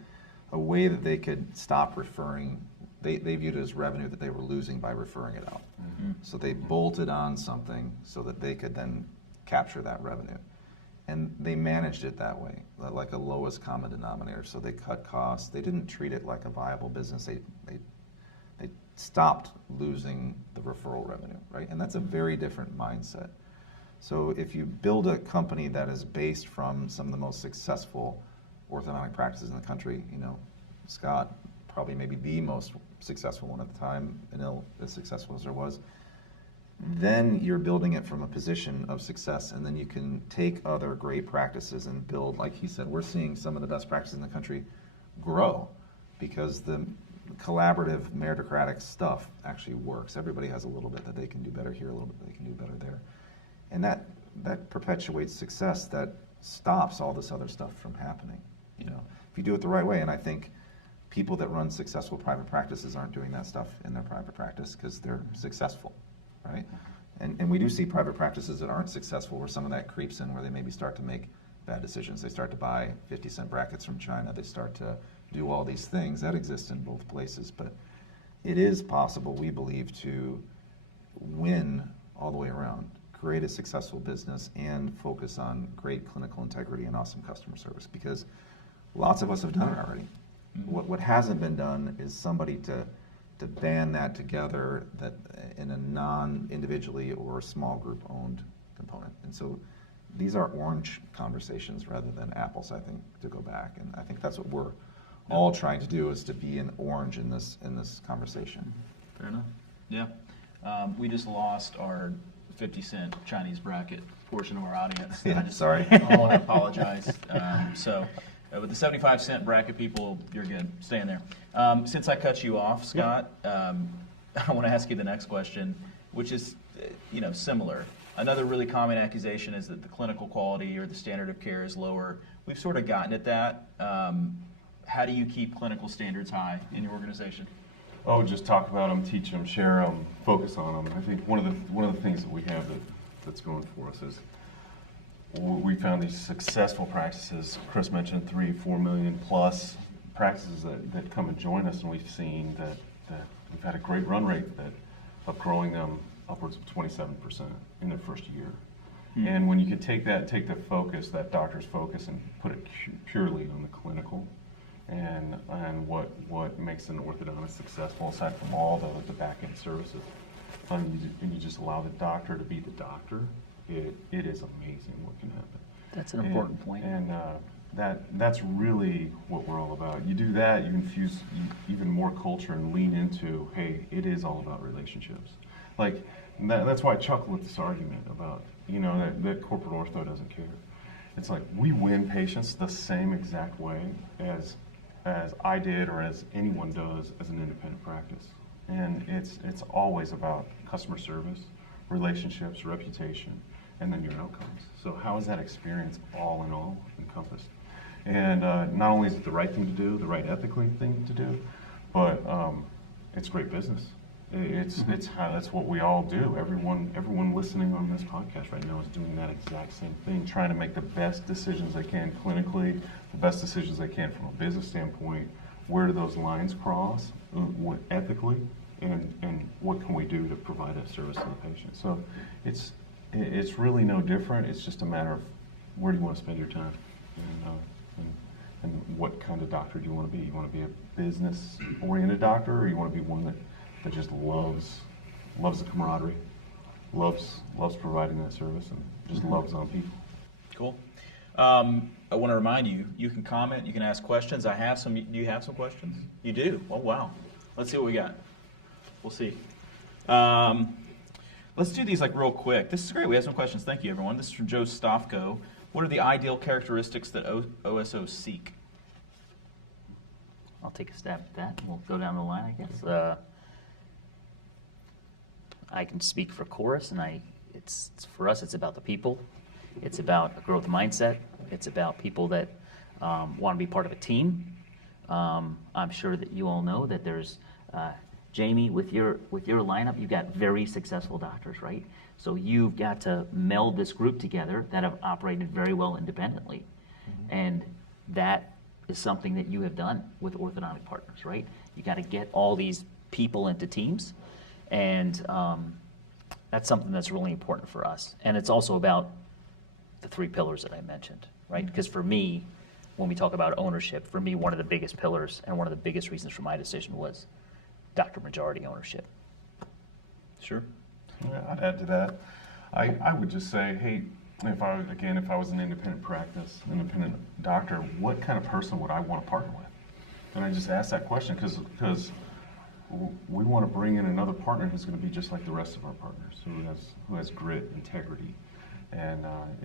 way that they could stop referring. They viewed it as revenue that they were losing by referring it out. So they bolted on something so that they could then capture that revenue. And they managed it that way, like a lowest common denominator. So they cut costs. They didn't treat it like a viable business. They stopped losing the referral revenue, right? And that's a very different mindset. So if you build a company that is based from some of the most successful orthodontic practices in the country, you know, Scott, probably maybe the most successful one at the time, Anil, as successful as there was, then you're building it from a position of success, and then you can take other great practices and build, like he said, we're seeing some of the best practices in the country grow because the collaborative meritocratic stuff actually works. Everybody has a little bit that they can do better here, a little bit that they can do better there. And that perpetuates success that stops all this other stuff from happening, you know, if you do it the right way. And I think people that run successful private practices aren't doing that stuff in their private practice because they're successful, right? And we do see private practices that aren't successful where some of that creeps in, where they maybe start to make bad decisions. They start to buy 50-cent brackets from China. They start to do all these things. That exists in both places. But it is possible, we believe, to win all the way around, create a successful business, and focus on great clinical integrity and awesome customer service, because lots of us have done it already. What hasn't been done is somebody to band that together that in a non-individually or small group owned component. And so these are orange conversations rather than apples, I think, to go back. And I think that's what we're all trying to do, is to be an orange in this conversation. Fair enough. Yeah. We just lost our 50-cent Chinese bracket portion of our audience. Yeah, sorry. I want to apologize. With the 75-cent bracket people, you're good. Stay in there. Since I cut you off, Scott, I want to ask you the next question, which is, similar. Another really common accusation is that the clinical quality or the standard of care is lower. We've sort of gotten at that. How do you keep clinical standards high in your organization? Oh, just talk about them, teach them, share them, focus on them. I think one of the things that we have that's going for us is we found these successful practices. Chris mentioned 3-4 million plus practices that come and join us, and we've seen that we've had a great run rate of growing them upwards of 27% in their first year. And when you can take the focus, that doctor's focus, and put it purely on the clinical and what makes an orthodontist successful, aside from all the back-end services, and you just allow the doctor to be the doctor, it is amazing what can happen. That's an important point. And that's really what we're all about. You do that, you infuse even more culture and lean into, hey, it is all about relationships. Like, that's why I chuckle at this argument about, that corporate ortho doesn't care. It's like, we win patients the same exact way as I did or as anyone does as an independent practice. And it's always about customer service, relationships, reputation, and then your outcomes. So how is that experience all in all encompassed? And not only is it the right thing to do, the right ethically thing to do, but it's great business. That's what we all do. Everyone listening on this podcast right now is doing that exact same thing, trying to make the best decisions they can clinically, the best decisions they can from a business standpoint. Where do those lines cross ethically, and what can we do to provide a service to the patient? So it's really no different. It's just a matter of where do you want to spend your time, and what kind of doctor do you want to be? You want to be a business-oriented doctor, or you want to be one that just loves the camaraderie, loves providing that service, and just loves on people. Cool. I want to remind you, you can comment, you can ask questions. I have some. Do you have some questions? You do? Oh, wow. Let's see what we got. We'll see. Let's do these real quick. This is great. We have some questions. Thank you, everyone. This is from Joe Stofko. What are the ideal characteristics that OSOs seek? I'll take a stab at that. We'll go down the line, I guess. I can speak for Corus, and it's for us, it's about the people. It's about a growth mindset. It's about people that want to be part of a team. I'm sure that you all know that there's Jamie, with your lineup, you've got very successful doctors, right? So you've got to meld this group together that have operated very well independently. And that is something that you have done with Orthodontic Partners, right? You got to get all these people into teams, and that's something that's really important for us. And it's also about the 3 pillars that I mentioned, right? Because for me, when we talk about ownership, for me, one of the biggest pillars and one of the biggest reasons for my decision was doctor majority ownership. Sure. Yeah, I'd add to that. I would just say, hey, if I was an independent practice, independent doctor, what kind of person would I want to partner with? And I just ask that question because we want to bring in another partner who's going to be just like the rest of our partners, who has grit, integrity, and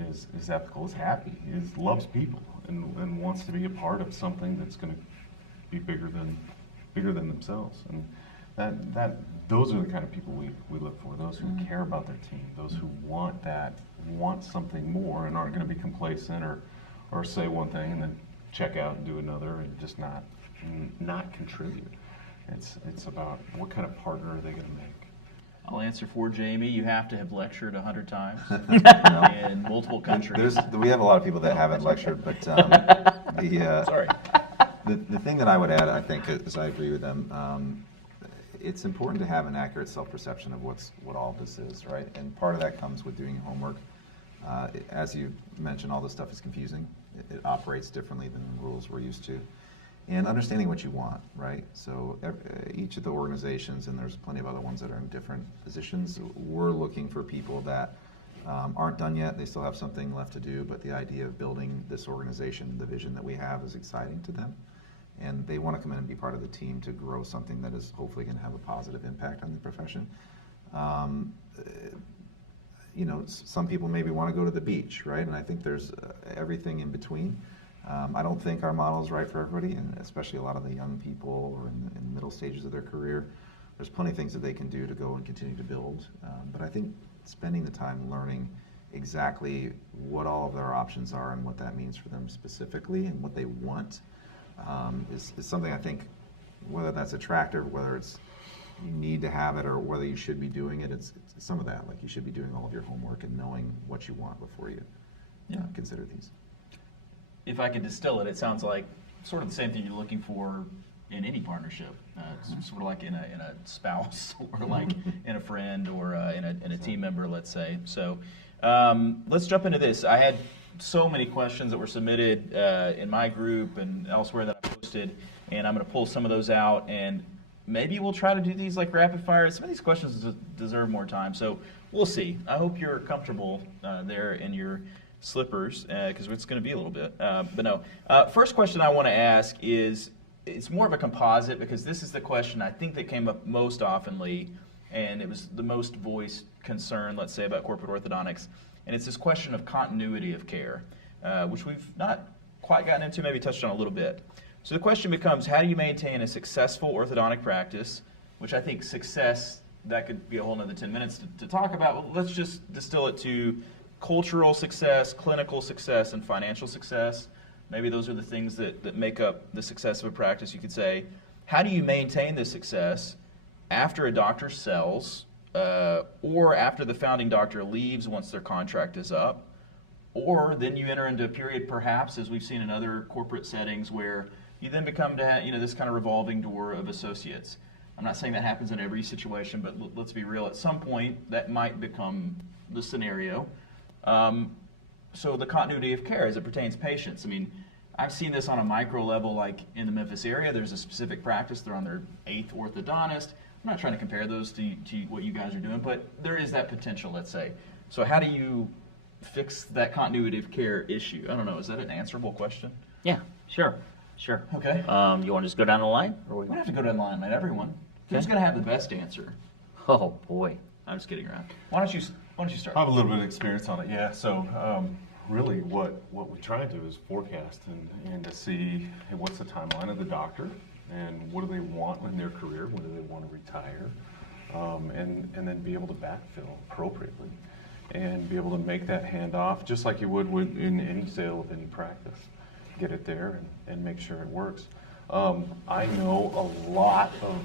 is ethical, is happy, loves people, and wants to be a part of something that's going to be bigger than themselves. And those are the kind of people we look for, those who care about their team, those who want something more and aren't going to be complacent or say one thing and then check out and do another and just not contribute. It's about what kind of partner are they going to make. I'll answer for Jamie. You have to have lectured 100 times No. in multiple countries. We have a lot of people that haven't lectured, but Sorry. the thing that I would add, I think, is I agree with them. It's important to have an accurate self-perception of what all this is, right? And part of that comes with doing your homework. As you mentioned, all this stuff is confusing. It operates differently than the rules we're used to. And understanding what you want, right? So each of the organizations, and there's plenty of other ones that are in different positions, we're looking for people that aren't done yet. They still have something left to do, but the idea of building this organization, the vision that we have, is exciting to them. And they want to come in and be part of the team to grow something that is hopefully going to have a positive impact on the profession. You know, some people maybe want to go to the beach, right? And I think there's everything in between. I don't think our model is right for everybody, and especially a lot of the young people or in the middle stages of their career. There's plenty of things that they can do to go and continue to build. But I think spending the time learning exactly what all of their options are and what that means for them specifically and what they want is something I think, whether that's attractive, whether it's you need to have it or whether you should be doing it, it's some of that. Like, you should be doing all of your homework and knowing what you want before you consider these. If I could distill it, it sounds like sort of the same thing you're looking for in any partnership. It's sort of like in a spouse or like in a friend or in a team member, let's say. So let's jump into this. I had so many questions that were submitted in my group and elsewhere that I posted, and I'm going to pull some of those out, and maybe we'll try to do these like rapid fire. Some of these questions deserve more time, so we'll see. I hope you're comfortable there in your slippers, because it's going to be a little bit. But no. First question I want to ask is, it's more of a composite, because this is the question I think that came up most oftenly, and it was the most voiced concern, let's say, about corporate orthodontics. And it's this question of continuity of care, which we've not quite gotten into, maybe touched on a little bit. So the question becomes, how do you maintain a successful orthodontic practice, which I think success, that could be a whole nother 10 minutes to talk about. Well, let's just distill it to cultural success, clinical success, and financial success. Maybe those are the things that make up the success of a practice. You could say, how do you maintain this success after a doctor sells, or after the founding doctor leaves once their contract is up, or then you enter into a period, perhaps, as we've seen in other corporate settings, where you then become to have, this kind of revolving door of associates. I'm not saying that happens in every situation, but let's be real. At some point, that might become the scenario. So the continuity of care as it pertains to patients. I mean, I've seen this on a micro level, like in the Memphis area. There's a specific practice. They're on their 8th orthodontist. I'm not trying to compare those to what you guys are doing, but there is that potential, let's say. So how do you fix that continuity of care issue? I don't know. Is that an answerable question? Yeah, sure. Okay. You want to just go down the line? Or We don't have to go down the line, man. Everyone. Who's going to have the best answer? Oh, boy. I'm just kidding around. Why don't you start? I have a little bit of experience on it, yeah. So really what we try to do is forecast and to see, hey, what's the timeline of the doctor and what do they want in their career, when do they want to retire, and then be able to backfill appropriately and be able to make that handoff just like you would in any sale of any practice. Get it there and make sure it works. I know a lot of,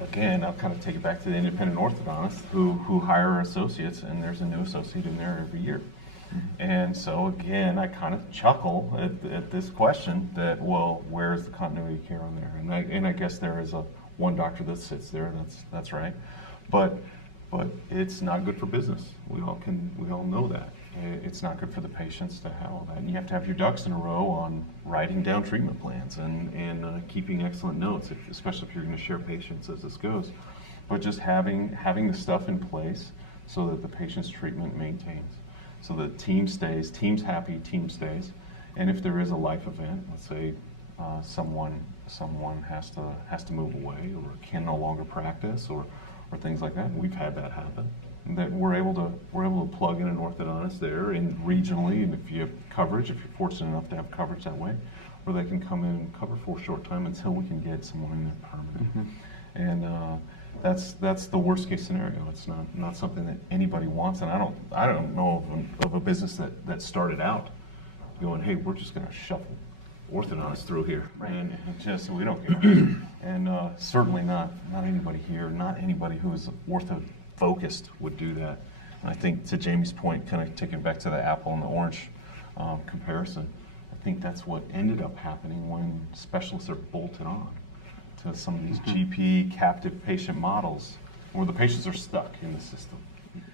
again, I'll kind of take it back to the independent orthodontists who hire associates, and there's a new associate in there every year. And so again, I kind of chuckle at this question that, well, where's the continuity of care on there? And I guess there is one doctor that sits there, that's right. But it's not good for business. We all know that. It's not good for the patients to have all that. And you have to have your ducks in a row on writing down treatment plans and keeping excellent notes, especially if you're going to share patients as this goes. But just having the stuff in place so that the patient's treatment maintains. So the team stays, team's happy, team stays. And if there is a life event, let's say someone has to move away or can no longer practice or things like that, we've had that happen. And that we're able to plug in an orthodontist there and regionally, and if you have coverage, if you're fortunate enough to have coverage that way, where they can come in and cover for a short time until we can get someone in there permanent. And that's the worst case scenario. It's not something that anybody wants, and I don't know of a business that started out going, hey, we're just going to shuffle orthodontists through here, and just we don't care. And certainly not anybody here, not anybody who is ortho focused would do that. And I think to Jamie's point, kind of taking back to the apple and the orange comparison, I think that's what ended up happening when specialists are bolted on to some of these GP captive patient models where the patients are stuck in the system.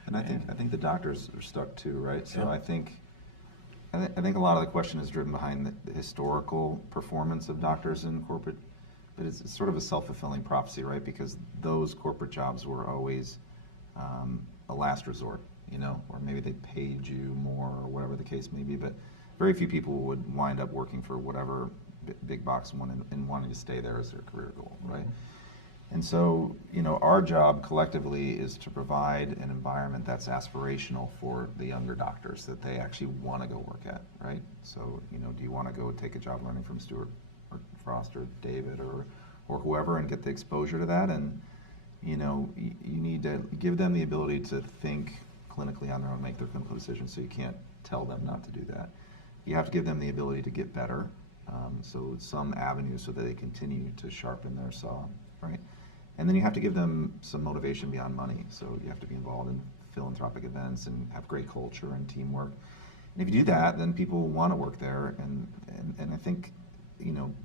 And I think the doctors are stuck too, right? So yeah. I think a lot of the question is driven behind the historical performance of doctors in corporate, but it's sort of a self-fulfilling prophecy, right? Because those corporate jobs were always a last resort, or maybe they paid you more or whatever the case may be, but very few people would wind up working for whatever big box one and wanting to stay there as their career goal, right? And so, our job collectively is to provide an environment that's aspirational for the younger doctors that they actually want to go work at, right? So, do you want to go take a job learning from Stuart or Frost or David or whoever and get the exposure to that? And, you need to give them the ability to think clinically on their own, make their clinical decisions, so you can't tell them not to do that. You have to give them the ability to get better, so some avenues so that they continue to sharpen their saw, right? And then you have to give them some motivation beyond money. So you have to be involved in philanthropic events and have great culture and teamwork. And if you do that, then people want to work there. And I think,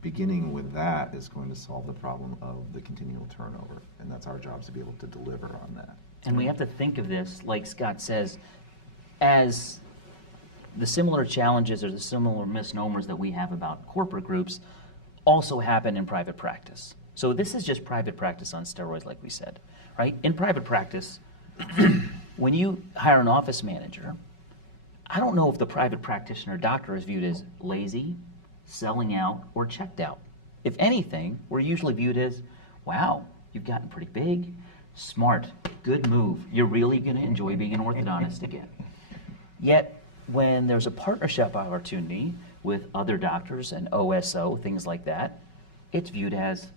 beginning with that is going to solve the problem of the continual turnover. And that's our job, to be able to deliver on that. And we have to think of this, like Scott says, as the similar challenges or the similar misnomers that we have about corporate groups also happen in private practice. So this is just private practice on steroids, like we said, right? In private practice, when you hire an office manager, I don't know if the private practitioner doctor is viewed as lazy, selling out, or checked out. If anything, we're usually viewed as, wow, you've gotten pretty big, smart, good move. You're really going to enjoy being an orthodontist again. Yet, when there's a partnership opportunity with other doctors and OSO, things like that, it's viewed as,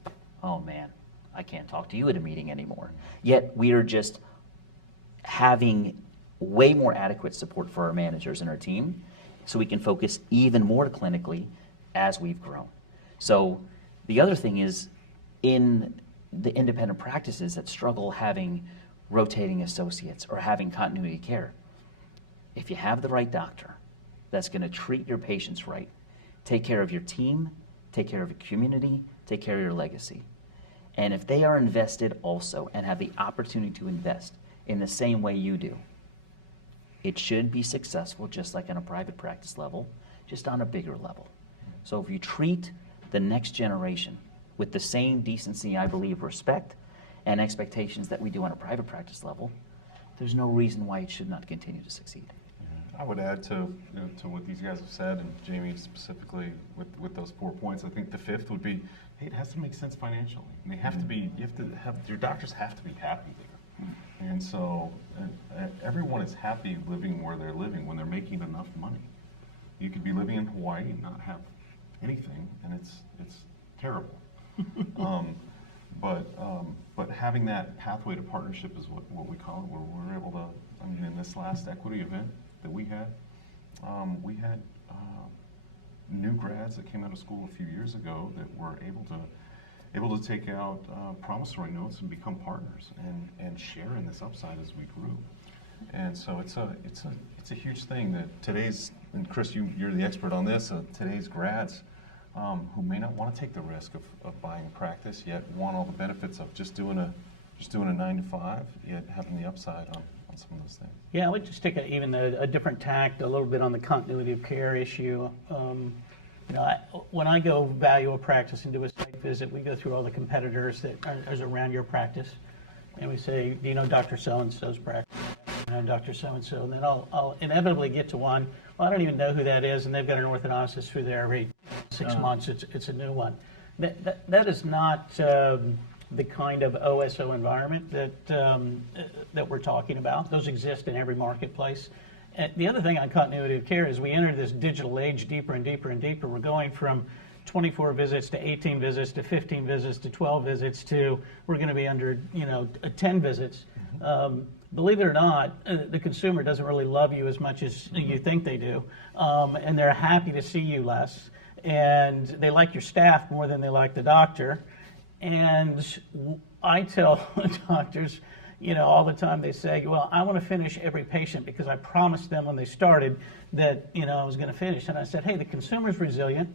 oh man, I can't talk to you at a meeting anymore. Yet we are just having way more adequate support for our managers and our team, so we can focus even more clinically as we've grown. So the other thing is, in the independent practices that struggle having rotating associates or having continuity care, if you have the right doctor that's going to treat your patients right, take care of your team, take care of your community, take care of your legacy. And if they are invested also and have the opportunity to invest in the same way you do, it should be successful, just like on a private practice level, just on a bigger level. So if you treat the next generation with the same decency, I believe, respect, and expectations that we do on a private practice level, there's no reason why it should not continue to succeed. I would add to what these guys have said, and Jamie specifically with those 4 points. I think the fifth would be, hey, it has to make sense financially. And they have to be, your doctors have to be happy there. And so everyone is happy living where they're living when they're making enough money. You could be living in Hawaii and not have anything, and it's terrible. But having that pathway to partnership is what we call it, where we're able to, I mean, in this last equity event that we had new grads that came out of school a few years ago that were able to take out promissory notes and become partners and share in this upside as we grew. And so it's a huge thing that today's, and Chris, you're the expert on this, today's grads who may not want to take the risk of buying a practice, yet want all the benefits of just doing a 9 to 5, yet having the upside on some of those things. Yeah, I would just take even a different tact, a little bit on the continuity of care issue. When I go value a practice and do a site visit, we go through all the competitors that are around your practice, and we say, do you know Dr. So-and-so's practice? You know Dr. So-and-so, and then I'll inevitably get to one. Well, I don't even know who that is, and they've got an orthodontist through there every 6 months. It's a new one. That is not the kind of OSO environment that we're talking about. Those exist in every marketplace. And the other thing on continuity of care is we enter this digital age deeper and deeper and deeper. We're going from 24 visits to 18 visits to 15 visits to 12 visits to we're going to be under 10 visits. Believe it or not, the consumer doesn't really love you as much as you think they do, and they're happy to see you less, and they like your staff more than they like the doctor. And I tell doctors, all the time, they say, well, I want to finish every patient because I promised them when they started that, I was going to finish. And I said, hey, the consumer's resilient,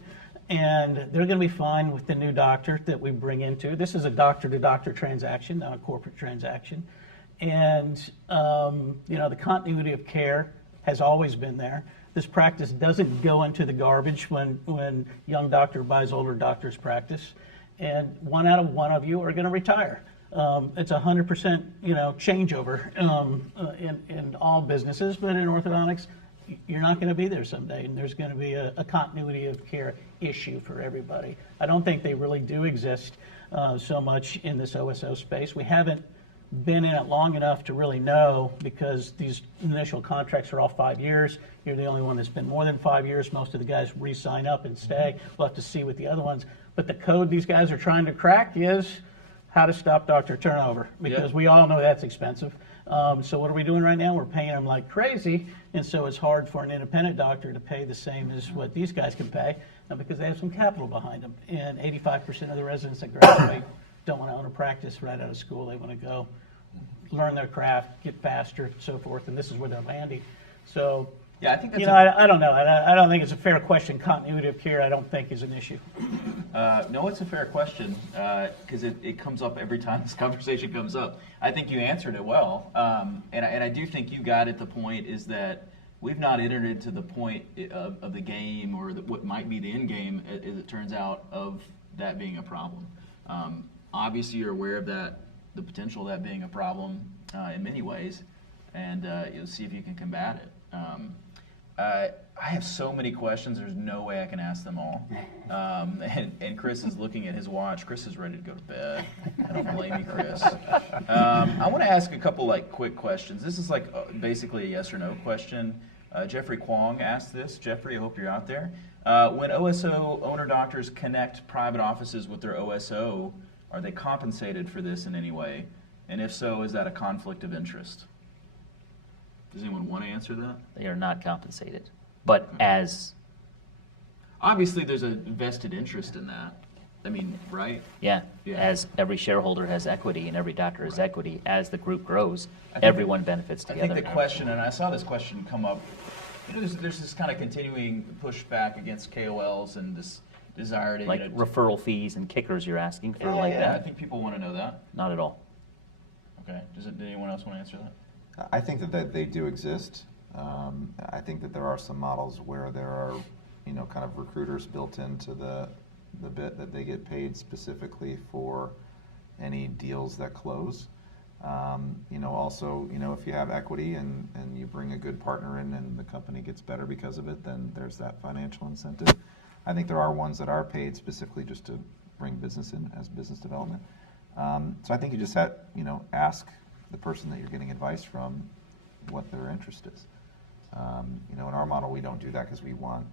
and they're going to be fine with the new doctor that we bring into. This is a doctor-to-doctor transaction, not a corporate transaction. And, the continuity of care has always been there. This practice doesn't go into the garbage when young doctor buys older doctor's practice. And 1 out of 1 of you are going to retire. It's 100%, changeover in all businesses, but in orthodontics, you're not going to be there someday, and there's going to be a continuity of care issue for everybody. I don't think they really do exist so much in this OSO space. We haven't been in it long enough to really know, because these initial contracts are all 5 years. You're the only one that's been more than 5 years. Most of the guys re-sign up and stay. We'll have to see with the other ones. But the code these guys are trying to crack is how to stop doctor turnover, because we all know that's expensive. So what are we doing right now? We're paying them like crazy, and so it's hard for an independent doctor to pay the same as what these guys can pay, because they have some capital behind them. And 85% of the residents that graduate don't want to own a practice right out of school. They want to go learn their craft, get faster, and so forth, and this is where they're landing. So, yeah, I think that's I don't know. I don't think it's a fair question. Continuity of care, I don't think, is an issue. No, it's a fair question, because it comes up every time this conversation comes up. I think you answered it well, and I do think you got at the point is that we've not entered into the point of the game, or what might be the end game, as it turns out, of that being a problem. Obviously, you're aware of that, the potential of that being a problem in many ways, and you'll see if you can combat it. I have so many questions, there's no way I can ask them all. And Chris is looking at his watch. Chris is ready to go to bed. I don't blame you, Chris. I want to ask a couple quick questions. This is basically a yes or no question. Jeffrey Kwong asked this. Jeffrey, I hope you're out there. When OSO owner doctors connect private offices with their OSO, are they compensated for this in any way? And if so, is that a conflict of interest? Does anyone want to answer that? They are not compensated. But as... Obviously, there's a vested interest in that. I mean, right? Yeah, Yeah. as every shareholder has equity and every doctor has Right. equity, as the group grows, think everyone benefits I together. think the question, and I saw this question come up, there's this kind of continuing pushback against KOLs and this desire to... Like referral fees and kickers you're asking for like I that? think people want to know that. Not at all. Okay. Does anyone else want to answer that? I think that they do exist. I think that there are some models where there are, kind of recruiters built into the bit that they get paid specifically for any deals that close. Also, if you have equity and you bring a good partner in and the company gets better because of it, then there's that financial incentive. I think there are ones that are paid specifically just to bring business in as business development. So I think you just ask the person that you're getting advice from what their interest is. In our model, we don't do that because we want,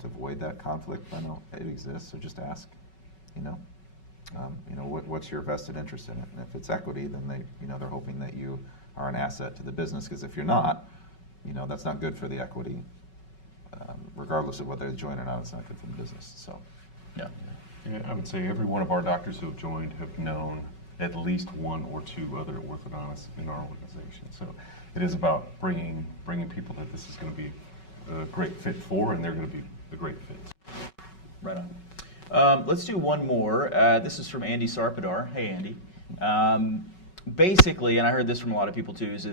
to avoid that conflict. I know it exists, so just ask, What's your vested interest in it? And if it's equity, then they're hoping that you are an asset to the business, because if you're not, that's not good for the equity. Regardless of whether they join or not, it's not good for the business. So, Yeah. Yeah, I would say every one of our doctors who have joined have known at least one or two other orthodontists in our organization. So it is about bringing people that this is going to be a great fit for, and they're going to be a great fit. Right on. Let's do one more. This is from Andy Sarpadar. Hey, Andy. Basically, and I heard this from a lot of people too, is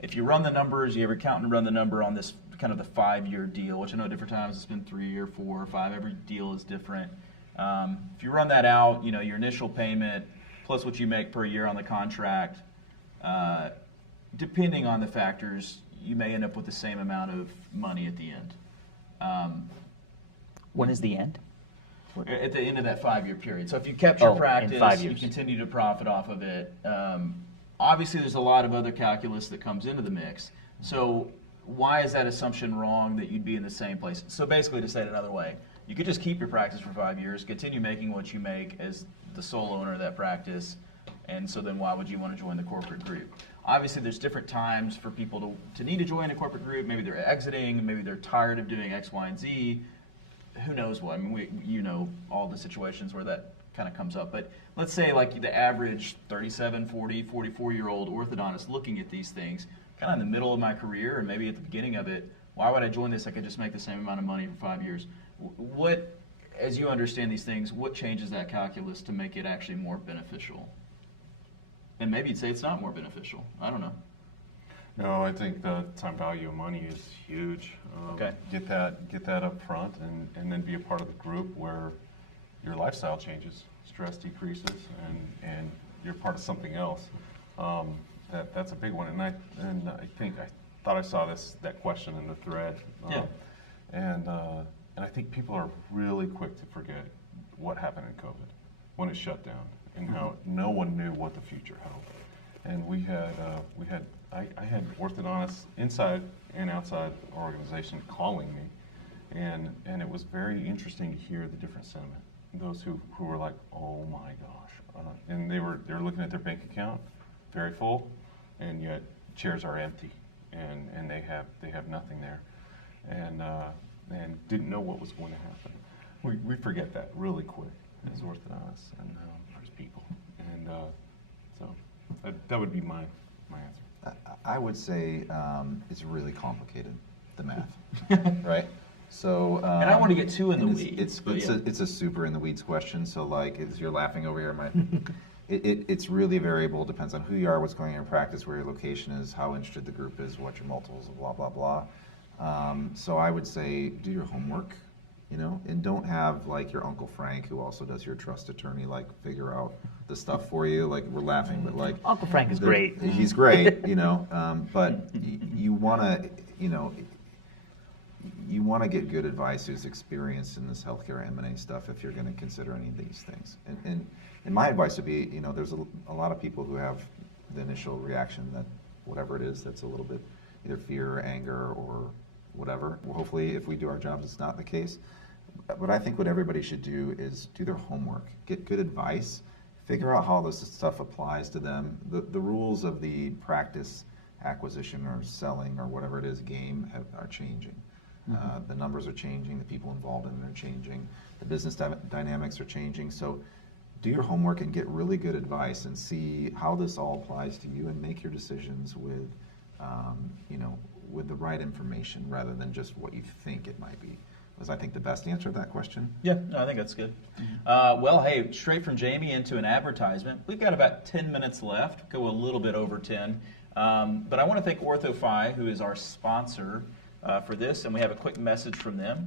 if you run the numbers, you ever count and run the number on this kind of the 5-year deal, which I know different times it's been 3 or 4 or 5. Every deal is different. If you run that out, your initial payment plus what you make per year on the contract, depending on the factors, you may end up with the same amount of money at the end. When is the end? At the end of that 5-year period. So if you kept your in practice, 5 you years. continue to profit off of it. Obviously, there's a lot of other calculus that comes into the mix. So why is that assumption wrong that you'd be in the same place? So basically, to say it another way, you could just keep your practice for 5 years, continue making what you make as the sole owner of that practice, and so then why would you want to join the corporate group? Obviously, there's different times for people to need to join a corporate group. Maybe they're exiting, maybe they're tired of doing X, Y, and Z. Who knows what? I mean, all the situations where that kind of comes up. But let's say like the average 37, 40, 44-year-old orthodontist looking at these things, kind of in the middle of my career and maybe at the beginning of it, why would I join this? I could just make the same amount of money for 5 years. What, as you understand these things, what changes that calculus to make it actually more beneficial? And maybe you'd say it's not more beneficial. I don't know. No, I think the time value of money is huge. Okay. Get that up front, and then be a part of the group where your lifestyle changes, stress decreases, and you're part of something else. That's a big one. And I thought I saw that question in the thread. Yeah. And I think people are really quick to forget what happened in COVID when it shut down and how no one knew what the future held. And I had orthodontists inside and outside our organization calling me, and it was very interesting to hear the different sentiment. Those who were like, oh my gosh, and they were looking at their bank account, very full, and yet chairs are empty, and they have nothing there, and didn't know what was going to happen. We forget that really quick as orthodontists and as people, and so that would be my answer. I would say it's really complicated, the math, right? So, And I don't want to get too in the and weeds. it's a super in the weeds question. So, like, as you're laughing over here, it's really variable. Depends on who you are, what's going on in your practice, where your location is, how interested the group is, what your multiples, blah blah blah. So I would say do your homework, and don't have like your Uncle Frank, who also does your trust attorney, like figure out the stuff for you. Like, we're laughing, but like Uncle Frank is great. He's great, but you want to, you want to get good advice who's experienced in this healthcare M&A stuff if you're going to consider any of these things. And my advice would be, there's a lot of people who have the initial reaction that whatever it is, that's a little bit either fear, anger, or whatever. Well, hopefully, if we do our jobs, it's not the case. But I think what everybody should do is do their homework, get good advice, figure out how this stuff applies to them. The rules of the practice acquisition or selling or whatever it is game are changing. The numbers are changing, the people involved in it are changing, the business dynamics are changing. So do your homework and get really good advice and see how this all applies to you, and make your decisions with, with the right information rather than just what you think it might be. Was, I think, the best answer to that question? Yeah, no, I think that's good. Well, hey, straight from Jamie into an advertisement. We've got about 10 minutes left, go a little bit over 10. But I want to thank OrthoFi, who is our sponsor for this, and we have a quick message from them.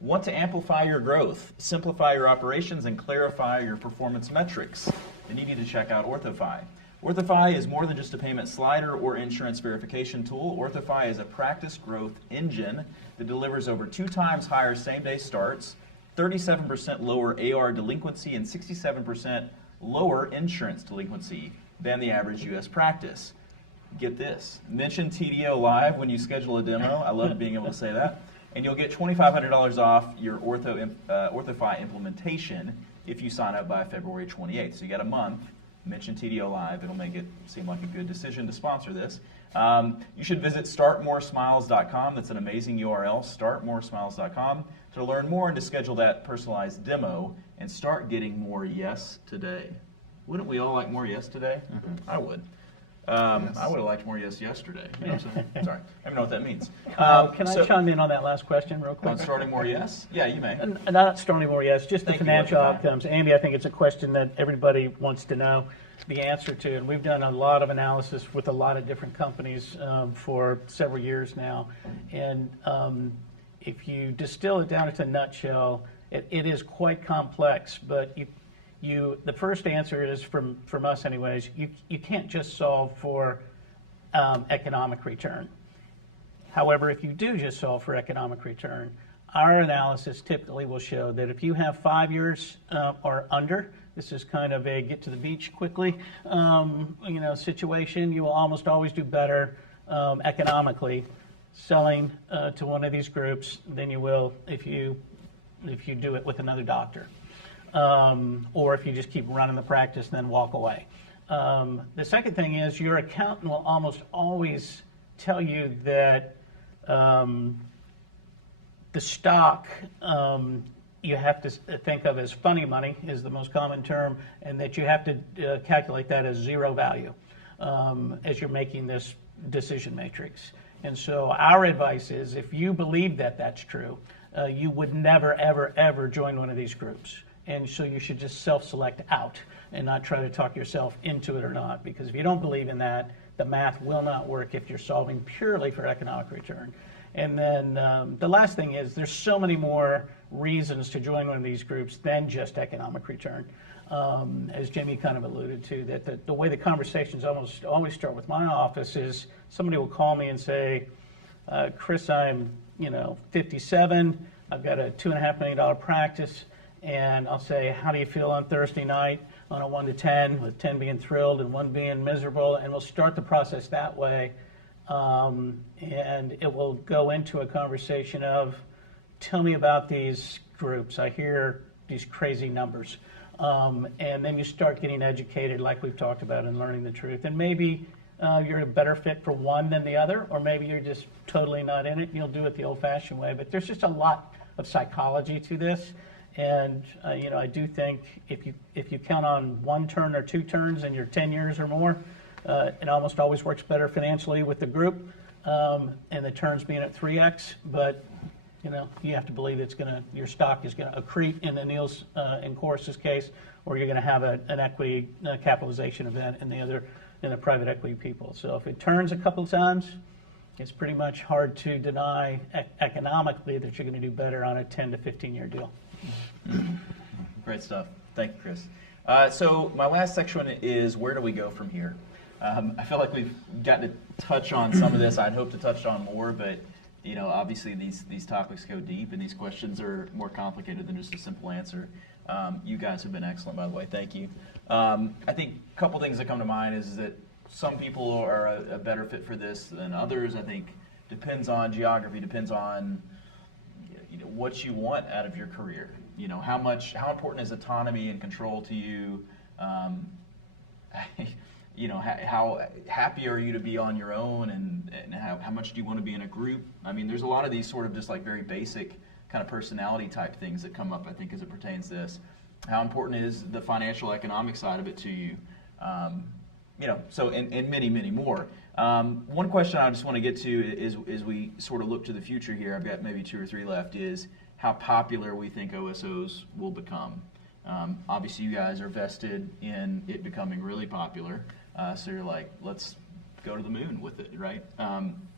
Want to amplify your growth, simplify your operations, and clarify your performance metrics? Then you need to check out OrthoFi. OrthoFi is more than just a payment slider or insurance verification tool. OrthoFi is a practice growth engine that delivers over 2 times higher same-day starts, 37% lower AR delinquency, and 67% lower insurance delinquency than the average U.S. practice. Get this, mention TDO Live when you schedule a demo. I love being able to say that. and you'll get $2,500 off your OrthoFi implementation if you sign up by February 28th. So you got a month. Mention TDO Live. It'll make it seem like a good decision to sponsor this. You should visit startmoresmiles.com. That's an amazing URL, startmoresmiles.com, to learn more and to schedule that personalized demo and start getting more yes today. Wouldn't we all like more yes today? I would. Yes. I would have liked more yes yesterday. You know what I'm saying? Sorry. I don't know what that means. Can I chime in on that last question real quick? On starting more yes? Yeah, you may. Not starting more yes, just the Thank you, financial Orthodontic. outcomes. Andy, I think it's a question that everybody wants to know the answer to, and we've done a lot of analysis with a lot of different companies for several years now. And if you distill it down into a nutshell, it is quite complex, but the first answer is from us anyways, you can't just solve for economic return. However, if you do just solve for economic return, our analysis typically will show that if you have 5 years or under, this is kind of a get to the beach quickly situation, you will almost always do better economically selling to one of these groups than you will if you do it with another doctor. Or if you just keep running the practice and then walk away. The second thing is your accountant will almost always tell you that the stock you have to think of as funny money is the most common term, and that you have to calculate that as zero value as you're making this decision matrix. And so our advice is if you believe that that's true, you would never, ever, ever join one of these groups. And so you should just self-select out and not try to talk yourself into it or not, because if you don't believe in that, the math will not work if you're solving purely for economic return. And then the last thing is there's so many more reasons to join one of these groups than just economic return. As Jimmy kind of alluded to, that the way the conversations almost always start with my office is somebody will call me and say, Chris, I'm 57, I've got a $2.5 million practice, and I'll say, how do you feel on Thursday night on a 1 to 10, with 10 being thrilled and 1 being miserable, and we'll start the process that way. And it will go into a conversation of, tell me about these groups. I hear these crazy numbers. And then you start getting educated like we've talked about and learning the truth. And maybe you're a better fit for one than the other, or maybe you're just totally not in it and you'll do it the old-fashioned way. But there's just a lot of psychology to this. And I do think if you count on 1 turn or 2 turns in your 10 years or more, it almost always works better financially with the group, and the turns being at 3x. But you have to believe your stock is going to accrete in Anil's in Corus's case, or you're going to have an equity capitalization event in the private equity people. So if it turns a couple of times, it's pretty much hard to deny economically that you're going to do better on a 10 to 15-year deal. Great stuff. Thank you, Chris. So my last section is where do we go from here? I feel like we've gotten to touch on some of this. I'd hope to touch on more, but obviously these topics go deep and these questions are more complicated than just a simple answer. You guys have been excellent, by the way. Thank you. I think a couple things that come to mind is that some people are a better fit for this than others. I think depends on geography, depends on what you want out of your career. How important is autonomy and control to you? How happy are you to be on your own, and how much do you want to be in a group? I mean, there's a lot of these sort of just like very basic kind of personality type things that come up, I think, as it pertains to this. How important is the financial economic side of it to you? So and many, many more. One question I just want to get to is we sort of look to the future here, I've got maybe 2 or 3 left, is how popular we think OSOs will become. Obviously, you guys are vested in it becoming really popular, so you're like, let's go to the moon with it, right?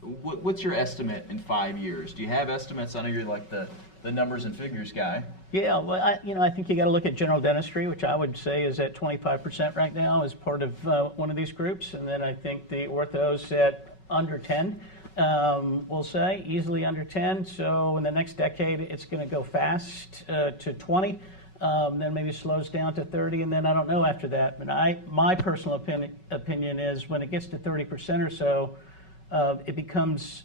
What's your estimate in 5 years? Do you have estimates? I know you're like the numbers and figures guy. Yeah, well, I think you got to look at general dentistry, which I would say is at 25% right now as part of one of these groups, and then I think the orthos at under 10. We'll say easily under 10. So in the next decade, it's going to go fast to 20. Then maybe slows down to 30, and then I don't know after that. But my personal opinion is when it gets to 30% or so, it becomes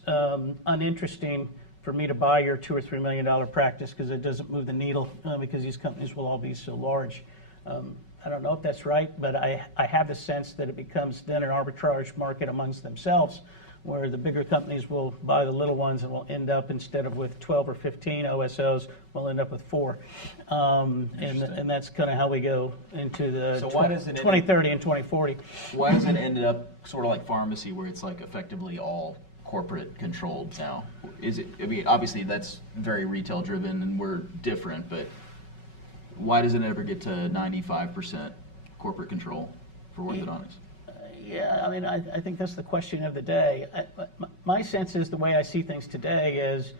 uninteresting for me to buy your $2 or $3 million practice because it doesn't move the needle because these companies will all be so large. I don't know if that's right, but I have the sense that it becomes then an arbitrage market amongst themselves, where the bigger companies will buy the little ones and will end up, instead of with 12 or 15 OSOs, we'll end up with 4. And that's kind of how we go into the So why does it 2030 and 2040. Why does it end up sort of like pharmacy, where it's like effectively all corporate controlled now? Is it, I mean, obviously that's very retail driven and we're different, but why does it ever get to 95% corporate control for orthodontics? Yeah, I mean, I think that's the question of the day. My sense is, the way I see things today is,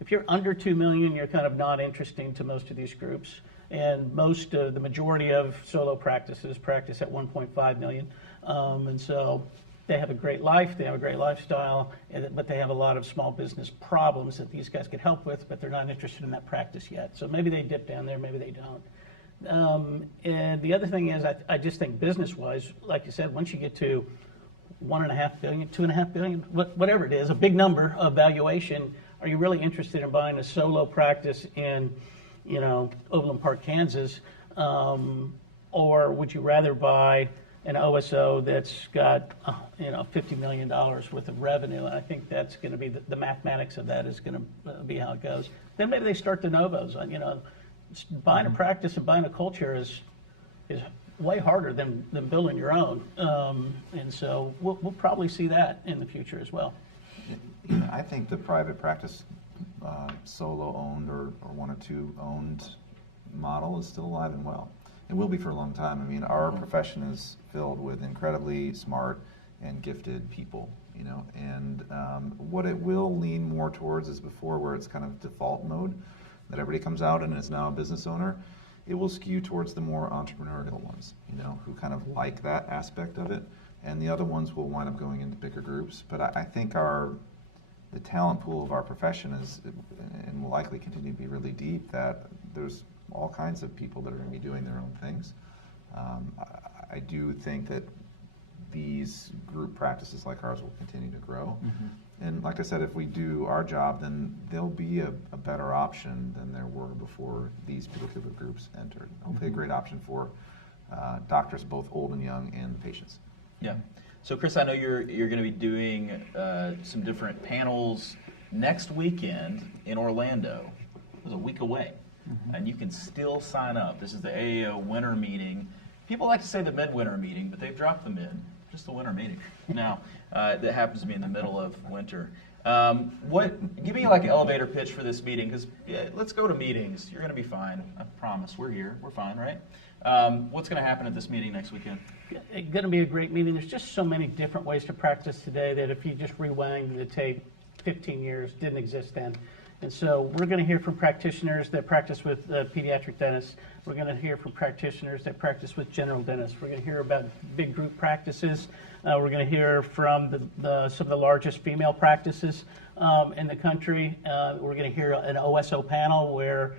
if you're under 2 million, you're kind of not interesting to most of these groups. And the majority of solo practices practice at 1.5 million. And so they have a great life, they have a great lifestyle, but they have a lot of small business problems that these guys could help with, but they're not interested in that practice yet. So maybe they dip down there, maybe they don't. And the other thing is, I just think business-wise, like you said, once you get to 1.5 billion, 2.5 billion, whatever it is, a big number of valuation, are you really interested in buying a solo practice in, Overland Park, Kansas, or would you rather buy an OSO that's got, $50 million worth of revenue? And I think that's going to be the mathematics of that is going to be how it goes. Then maybe they start de novos. Buying a practice and buying a culture is way harder than building your own. And so we'll probably see that in the future as well. I think the private practice solo owned or 1 or 2 owned model is still alive and well. It will be for a long time. I mean, our profession is filled with incredibly smart and gifted people, and what it will lean more towards is before, where it's kind of default mode, that everybody comes out and is now a business owner. It will skew towards the more entrepreneurial ones, who kind of like that aspect of it, and the other ones will wind up going into bigger groups. But I think the talent pool of our profession is, and will likely continue to be, really deep, that there's all kinds of people that are going to be doing their own things. I do think that these group practices like ours will continue to grow. Mm-hmm. And like I said, if we do our job, then there'll be a better option than there were before these particular groups entered. Hopefully a great option for doctors, both old and young, and patients. Yeah. So Chris, I know you're going to be doing some different panels next weekend in Orlando. It was a week away. Mm-hmm. And you can still sign up. This is the AAO winter meeting. People like to say the midwinter meeting, but they've dropped the mid. Just the winter meeting. Now, that happens to be in the middle of winter. Give me like an elevator pitch for this meeting, because let's go to meetings. You're going to be fine. I promise. We're here. We're fine, right? What's going to happen at this meeting next weekend? It's going to be a great meeting. There's just so many different ways to practice today that if you just rewind the tape 15 years, didn't exist then. And so we're going to hear from practitioners that practice with pediatric dentists. We're going to hear from practitioners that practice with general dentists. We're going to hear about big group practices. We're going to hear from some of the largest female practices in the country. We're going to hear an OSO panel where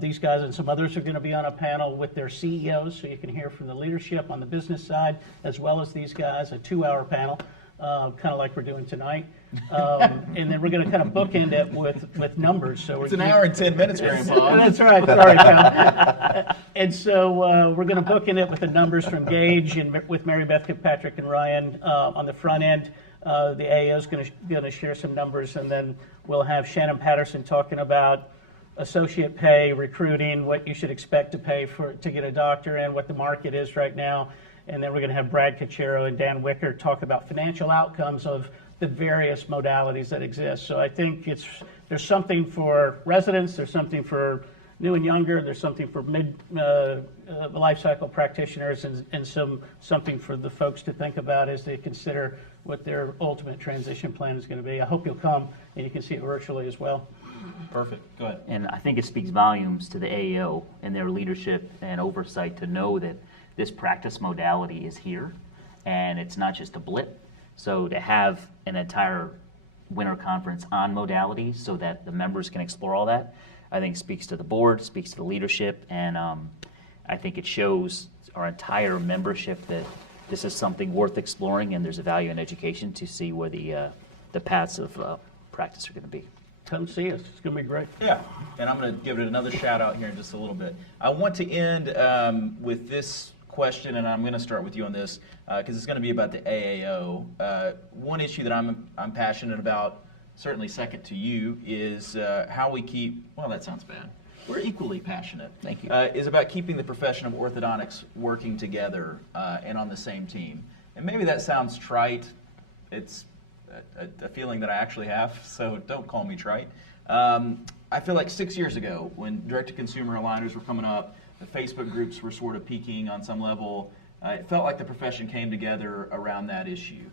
these guys and some others are going to be on a panel with their CEOs, so you can hear from the leadership on the business side, as well as these guys, a 2-hour panel. Kind of like we're doing tonight. And then we're going to kind of bookend it with numbers. So it's an hour and 10 minutes, Grandpa. That's right. Sorry, Tom. And so we're going to bookend it with the numbers from Gage and with Mary Beth Kirkpatrick and Ryan on the front end. The AAO is going to share some numbers, and then we'll have Shannon Patterson talking about associate pay, recruiting, what you should expect to pay to get a doctor, and what the market is right now. And then we're going to have Brad Cachero and Dan Wicker talk about financial outcomes of the various modalities that exist. So I think there's something for residents, there's something for new and younger, there's something for mid life cycle practitioners, and something for the folks to think about as they consider what their ultimate transition plan is going to be. I hope you'll come, and you can see it virtually as well. Perfect. Go ahead. And I think it speaks volumes to the AAO and their leadership and oversight to know that this practice modality is here, and it's not just a blip. So to have an entire winter conference on modalities so that the members can explore all that, I think speaks to the board, speaks to the leadership, and I think it shows our entire membership that this is something worth exploring, and there's a value in education to see where the paths of practice are going to be. Come see us. It's going to be great. Yeah, and I'm going to give it another shout out here in just a little bit. I want to end with this question, and I'm going to start with you on this because it's going to be about the AAO. One issue that I'm passionate about, certainly second to you, is how we keep, well, that sounds bad. We're equally passionate. Thank you. Is about keeping the profession of orthodontics working together and on the same team. And maybe that sounds trite. It's a feeling that I actually have, so don't call me trite. I feel like 6 years ago, when direct-to-consumer aligners were coming up, the Facebook groups were sort of peaking on some level. It felt like the profession came together around that issue.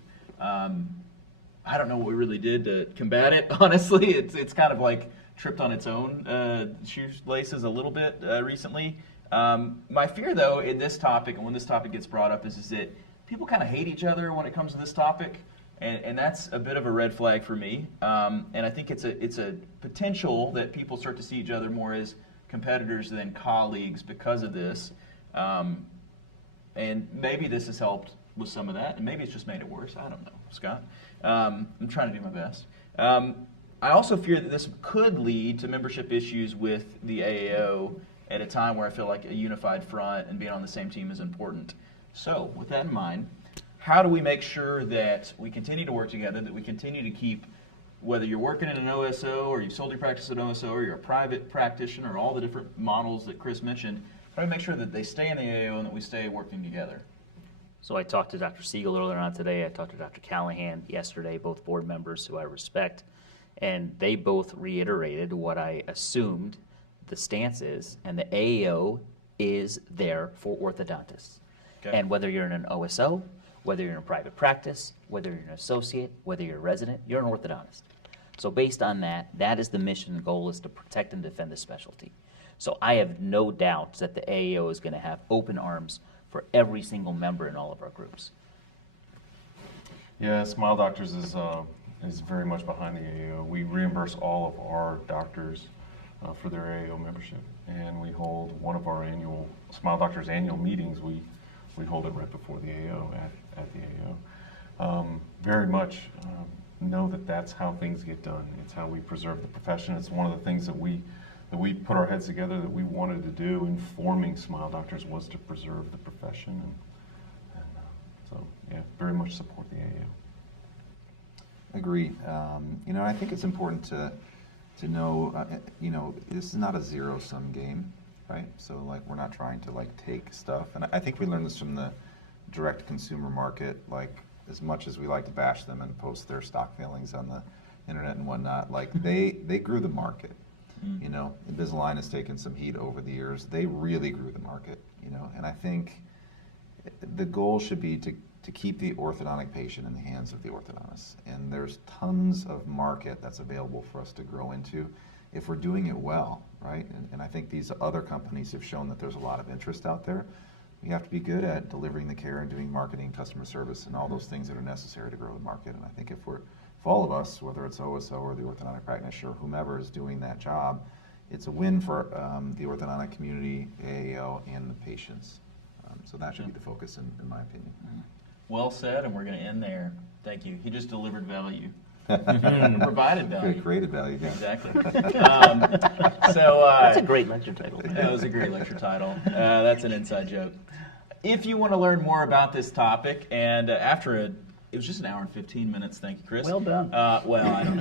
I don't know what we really did to combat it, honestly. It's kind of like tripped on its own shoelaces a little bit recently. My fear, though, in this topic, and when this topic gets brought up, is that people kind of hate each other when it comes to this topic. And that's a bit of a red flag for me. And I think it's a potential that people start to see each other more as competitors than colleagues because of this. And maybe this has helped with some of that, and maybe it's just made it worse. I don't know, Scott. I'm trying to do my best. I also fear that this could lead to membership issues with the AAO at a time where I feel like a unified front and being on the same team is important. So, with that in mind, how do we make sure that we continue to work together, that we continue to keep, whether you're working in an OSO or you've sold your practice at an OSO or you're a private practitioner, all the different models that Chris mentioned, how do we make sure that they stay in the AAO and that we stay working together? So I talked to Dr. Siegel earlier on today. I talked to Dr. Callahan yesterday, both board members who I respect, and they both reiterated what I assumed the stance is, and the AAO is there for orthodontists. Okay. And whether you're in an OSO, whether you're in a private practice, whether you're an associate, whether you're a resident, you're an orthodontist. So based on that, that is the mission and goal, is to protect and defend the specialty. So I have no doubts that the AAO is going to have open arms for every single member in all of our groups. Yeah, Smile Doctors is very much behind the AAO. We reimburse all of our doctors for their AAO membership, and we hold one of our annual Smile Doctors annual meetings. We hold it right before the AAO at the AAO. Very much know that that's how things get done. It's how we preserve the profession. It's one of the things that we put our heads together that we wanted to do in forming Smile Doctors, was to preserve the profession. And so, yeah, very much support the AAO. Agreed. I think it's important to know, this is not a zero-sum game, right? So, like, we're not trying to, like, take stuff. And I think we learned this from the direct consumer market. Like, as much as we like to bash them and post their stock failings on the internet and whatnot, like, they grew the market. Invisalign has taken some heat over the years. They really grew the market, and I think the goal should be to keep the orthodontic patient in the hands of the orthodontist. And there's tons of market that's available for us to grow into if we're doing it well, right? And I think these other companies have shown that there's a lot of interest out there. We have to be good at delivering the care and doing marketing, customer service, and all those things that are necessary to grow the market. And I think if all of us, whether it's OSO or the orthodontic practitioner or whomever is doing that job, it's a win for the orthodontic community, AAO, and the patients. So that should be the focus, in my opinion. Well said, and we're going to end there. Thank you. He just delivered value. Provided value. Created value, yeah. Exactly. That's a great lecture title. That was a great lecture title. That's an inside joke. If you want to learn more about this topic, and it was just an hour and 15 minutes. Thank you, Chris. Well done. Well, I don't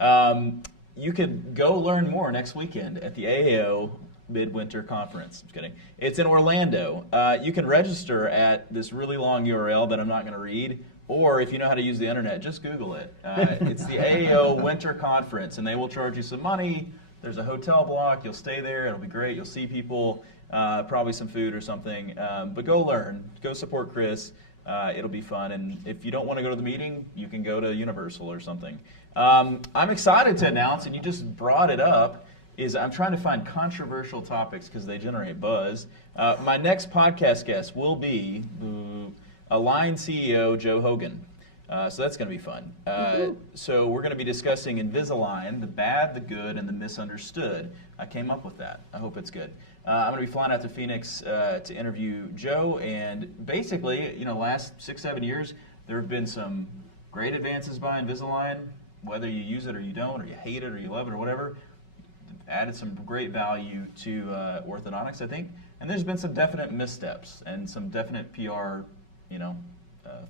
know. You could go learn more next weekend at the AAO Midwinter Conference. I'm kidding. It's in Orlando. You can register at this really long URL that I'm not going to read, or if you know how to use the internet, just Google it. It's the AAO Winter Conference, and they will charge you some money. There's a hotel block. You'll stay there. It'll be great. You'll see people, probably some food or something. But go learn. Go support Chris. It'll be fun. And if you don't want to go to the meeting, you can go to Universal or something. I'm excited to announce, and you just brought it up, is I'm trying to find controversial topics because they generate buzz. My next podcast guest will be Align CEO Joe Hogan. So that's going to be fun. So we're going to be discussing Invisalign, the bad, the good, and the misunderstood. I came up with that. I hope it's good. I'm going to be flying out to Phoenix to interview Joe, and basically, last 6-7 years, there have been some great advances by Invisalign, whether you use it or you don't, or you hate it or you love it or whatever, added some great value to orthodontics, I think. And there's been some definite missteps and some definite PR,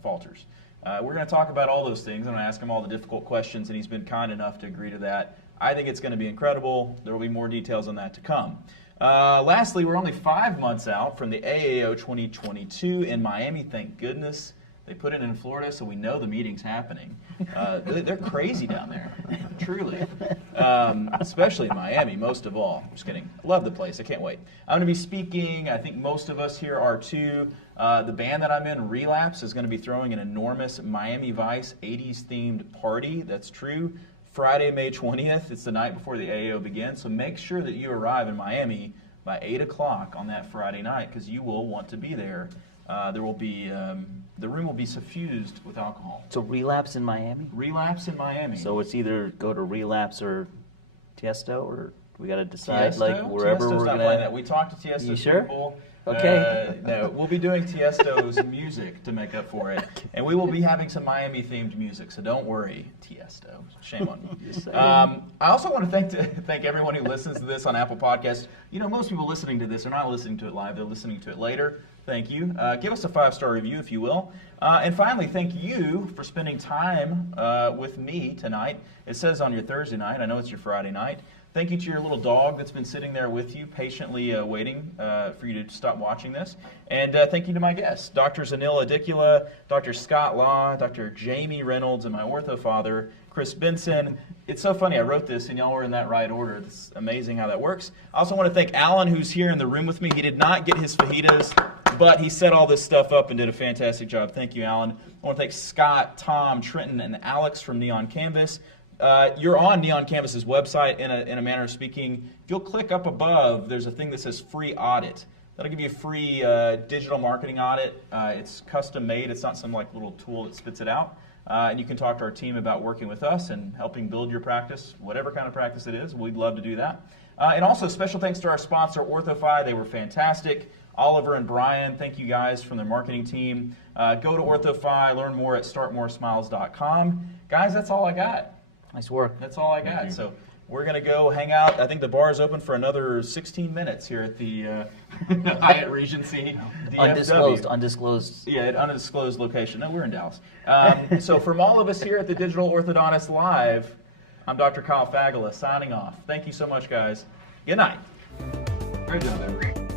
falters. We're going to talk about all those things. I'm going to ask him all the difficult questions, and he's been kind enough to agree to that. I think it's going to be incredible. There will be more details on that to come. Lastly, we're only 5 months out from the AAO 2022 in Miami. Thank goodness. They put it in Florida, so we know the meeting's happening. They're crazy down there, truly. Especially in Miami, most of all. Just kidding. Love the place. I can't wait. I'm going to be speaking. I think most of us here are too. The band that I'm in, Relapse, is going to be throwing an enormous Miami Vice 80s themed party. That's true. Friday, May 20th. It's the night before the AAO begins. So make sure that you arrive in Miami by 8 o'clock on that Friday night, because you will want to be there. There will be the room will be suffused with alcohol. So Relapse in Miami? Relapse in Miami. So it's either go to Relapse or Tiesto, or we got to decide Tiesto? like wherever Tiesto's we're not gonna. playing that. We talked to Tiesto's You sure? people. Okay. No, we'll be doing Tiesto's music to make up for it, and we will be having some Miami-themed music. So don't worry, Tiesto. Shame on you. I also want to thank everyone who listens to this on Apple Podcasts. Most people listening to this are not listening to it live; they're listening to it later. Thank you. Give us a 5-star review if you will. And finally, thank you for spending time with me tonight. It says on your Thursday night. I know it's your Friday night. Thank you to your little dog that's been sitting there with you, patiently waiting for you to stop watching this. And thank you to my guests, Drs. Anil Idiculla, Dr. Scott Law, Dr. Jamie Reynolds, and my ortho father, Chris Bentson. It's so funny, I wrote this and y'all were in that right order. It's amazing how that works. I also want to thank Alan, who's here in the room with me. He did not get his fajitas, but he set all this stuff up and did a fantastic job. Thank you, Alan. I want to thank Scott, Tom, Trenton, and Alex from Neon Canvas. You're on Neon Canvas's website in a manner of speaking. If you'll click up above, there's a thing that says free audit. That'll give you a free digital marketing audit. It's custom made. It's not some little tool that spits it out. And you can talk to our team about working with us and helping build your practice, whatever kind of practice it is. We'd love to do that. And also special thanks to our sponsor, OrthoFi. They were fantastic. Oliver and Brian, thank you guys from their marketing team. Go to OrthoFi, learn more at startmoresmiles.com. Guys, that's all I got. Nice work. That's all I got. So we're going to go hang out. I think the bar is open for another 16 minutes here at the Hyatt Regency DFW. Undisclosed. Yeah, at undisclosed location. No, we're in Dallas. So from all of us here at the Digital Orthodontist Live, I'm Dr. Kyle Fagala signing off. Thank you so much, guys. Good night. Great job, everyone.